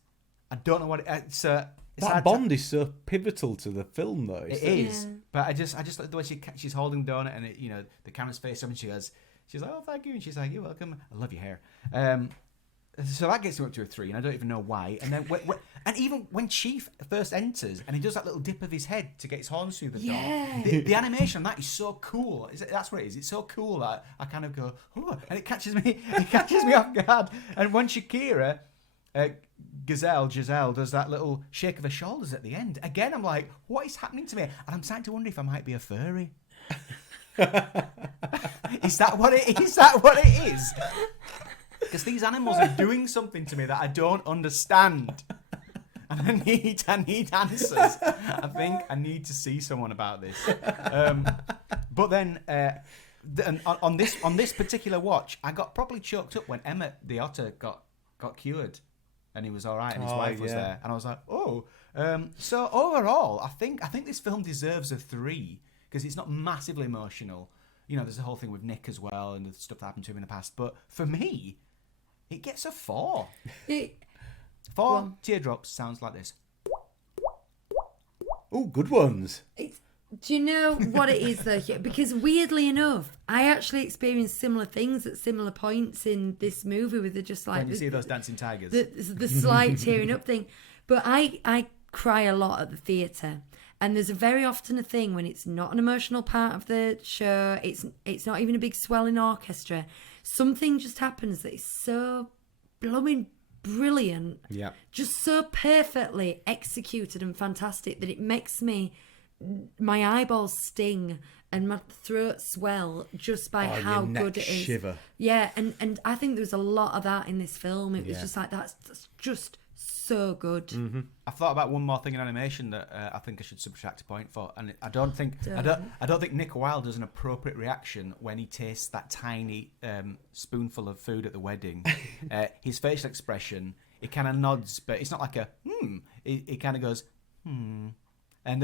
I don't know what it's. That bond is so pivotal to the film, though. It is, but I just like the way she's holding the donut, and the camera's face up, and she's like, oh, thank you, and she's like, you're welcome. I love your hair. So that gets him up to a 3, and I don't even know why. And then, and even when Chief first enters, and he does that little dip of his head to get his horns through the door, the animation on that is so cool. That's what it is. It's so cool that I kind of go, oh, and it catches me off guard. And when Shakira, Giselle does that little shake of her shoulders at the end, again, I'm like, what is happening to me? And I'm starting to wonder if I might be a furry. Is that what it is? Because these animals are doing something to me that I don't understand. And I need answers. I think I need to see someone about this. But then on this particular watch, I got properly choked up when Emmett the otter got cured, and he was all right, and his wife was there, and I was like, oh. So overall, I think this film deserves a 3, because it's not massively emotional. There's the whole thing with Nick as well, and the stuff that happened to him in the past. But for me, it gets a 4. 4 teardrops sounds like this. Oh, good ones. Do you know what it is, though? Because weirdly enough, I actually experienced similar things at similar points in this movie, with just like... When you see those dancing tigers. The slight tearing up thing. But I cry a lot at the theatre. And there's very often a thing when it's not an emotional part of the show, it's not even a big swelling orchestra. Something just happens that is so blooming brilliant. Yeah. Just so perfectly executed and fantastic that it makes my eyeballs sting and my throat swell just by how good it is. Shiver. Yeah, and I think there was a lot of that in this film. It was just like, that's just so good. Mm-hmm. I've thought about one more thing in animation that I think I should subtract a point for, and I don't think Nick Wilde does an appropriate reaction when he tastes that tiny spoonful of food at the wedding. His facial expression, it kind of nods, but it's not like a It kind of goes and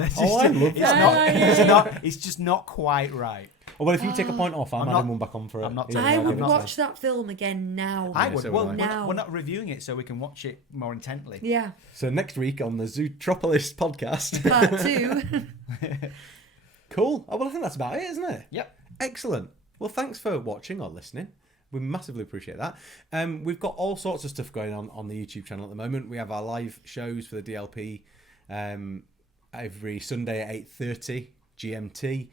it's just not quite right. Well, if you take a point off, I'm adding one back on for it. I would watch that film again now. I would. So Well, we're not reviewing it, so we can watch it more intently. Yeah. So next week on the Zootropolis podcast. Part 2. Cool. Oh, well, I think that's about it, isn't it? Yep. Excellent. Well, thanks for watching or listening. We massively appreciate that. We've got all sorts of stuff going on the YouTube channel at the moment. We have our live shows for the DLP every Sunday at 8:30 GMT.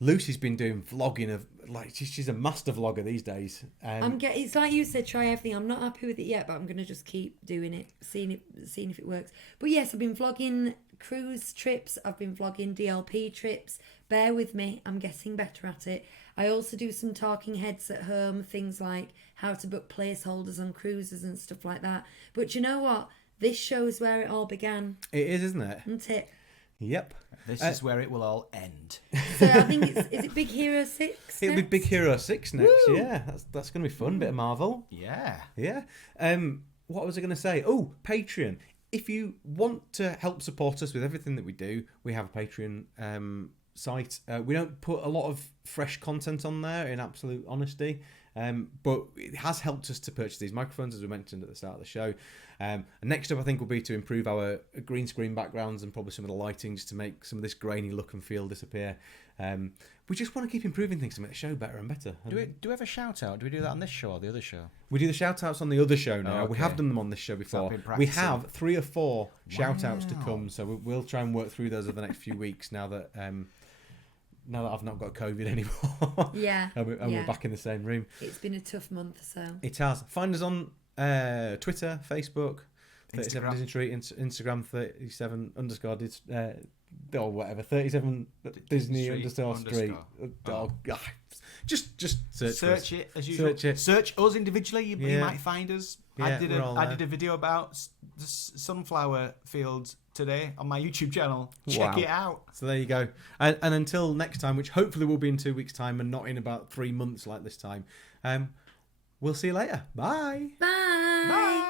Lucy's been doing vlogging of she's a master vlogger these days. It's like you said, try everything. I'm not happy with it yet, but I'm gonna just keep doing it, seeing if it works. But yes, I've been vlogging cruise trips. I've been vlogging DLP trips. Bear with me, I'm getting better at it. I also do some talking heads at home, things like how to book placeholders on cruises and stuff like that. But you know what? This shows where it all began. It is, isn't it? Isn't it? Yep. This is where it will all end. So I think is it Big Hero 6? It'll be Big Hero 6 next. Woo! Yeah, that's going to be fun. Bit of Marvel. Yeah. Yeah. What was I going to say? Oh, Patreon. If you want to help support us with everything that we do, we have a Patreon site. We don't put a lot of fresh content on there, in absolute honesty. But it has helped us to purchase these microphones, as we mentioned at the start of the show. And next up, I think, will be to improve our green screen backgrounds and probably some of the lighting, just to make some of this grainy look and feel disappear. We just want to keep improving things to make the show better and better. Do we have a shout out? Do we do that on this show or the other show? We do the shout outs on the other show now. Oh, okay. We have done them on this show before. We have 3 or 4 shout outs to come, so we'll try and work through those over the next few weeks now that I've not got COVID anymore. Yeah. and we're back in the same room. It's been a tough month, so. It has. Find us on Twitter, Facebook, 37 Disney Street, Instagram 37_. or whatever, 37 Disney Street underscore Street. underscore. Just Search it as usual. Search us individually. You Yeah. might find us. Yeah, we're all I there. did a video about the sunflower fields today on my YouTube channel. Check Wow. it out. So there you go. And until next time, which hopefully will be in 2 weeks' time and not in about 3 months like this time, we'll see you later. Bye. Bye. Bye.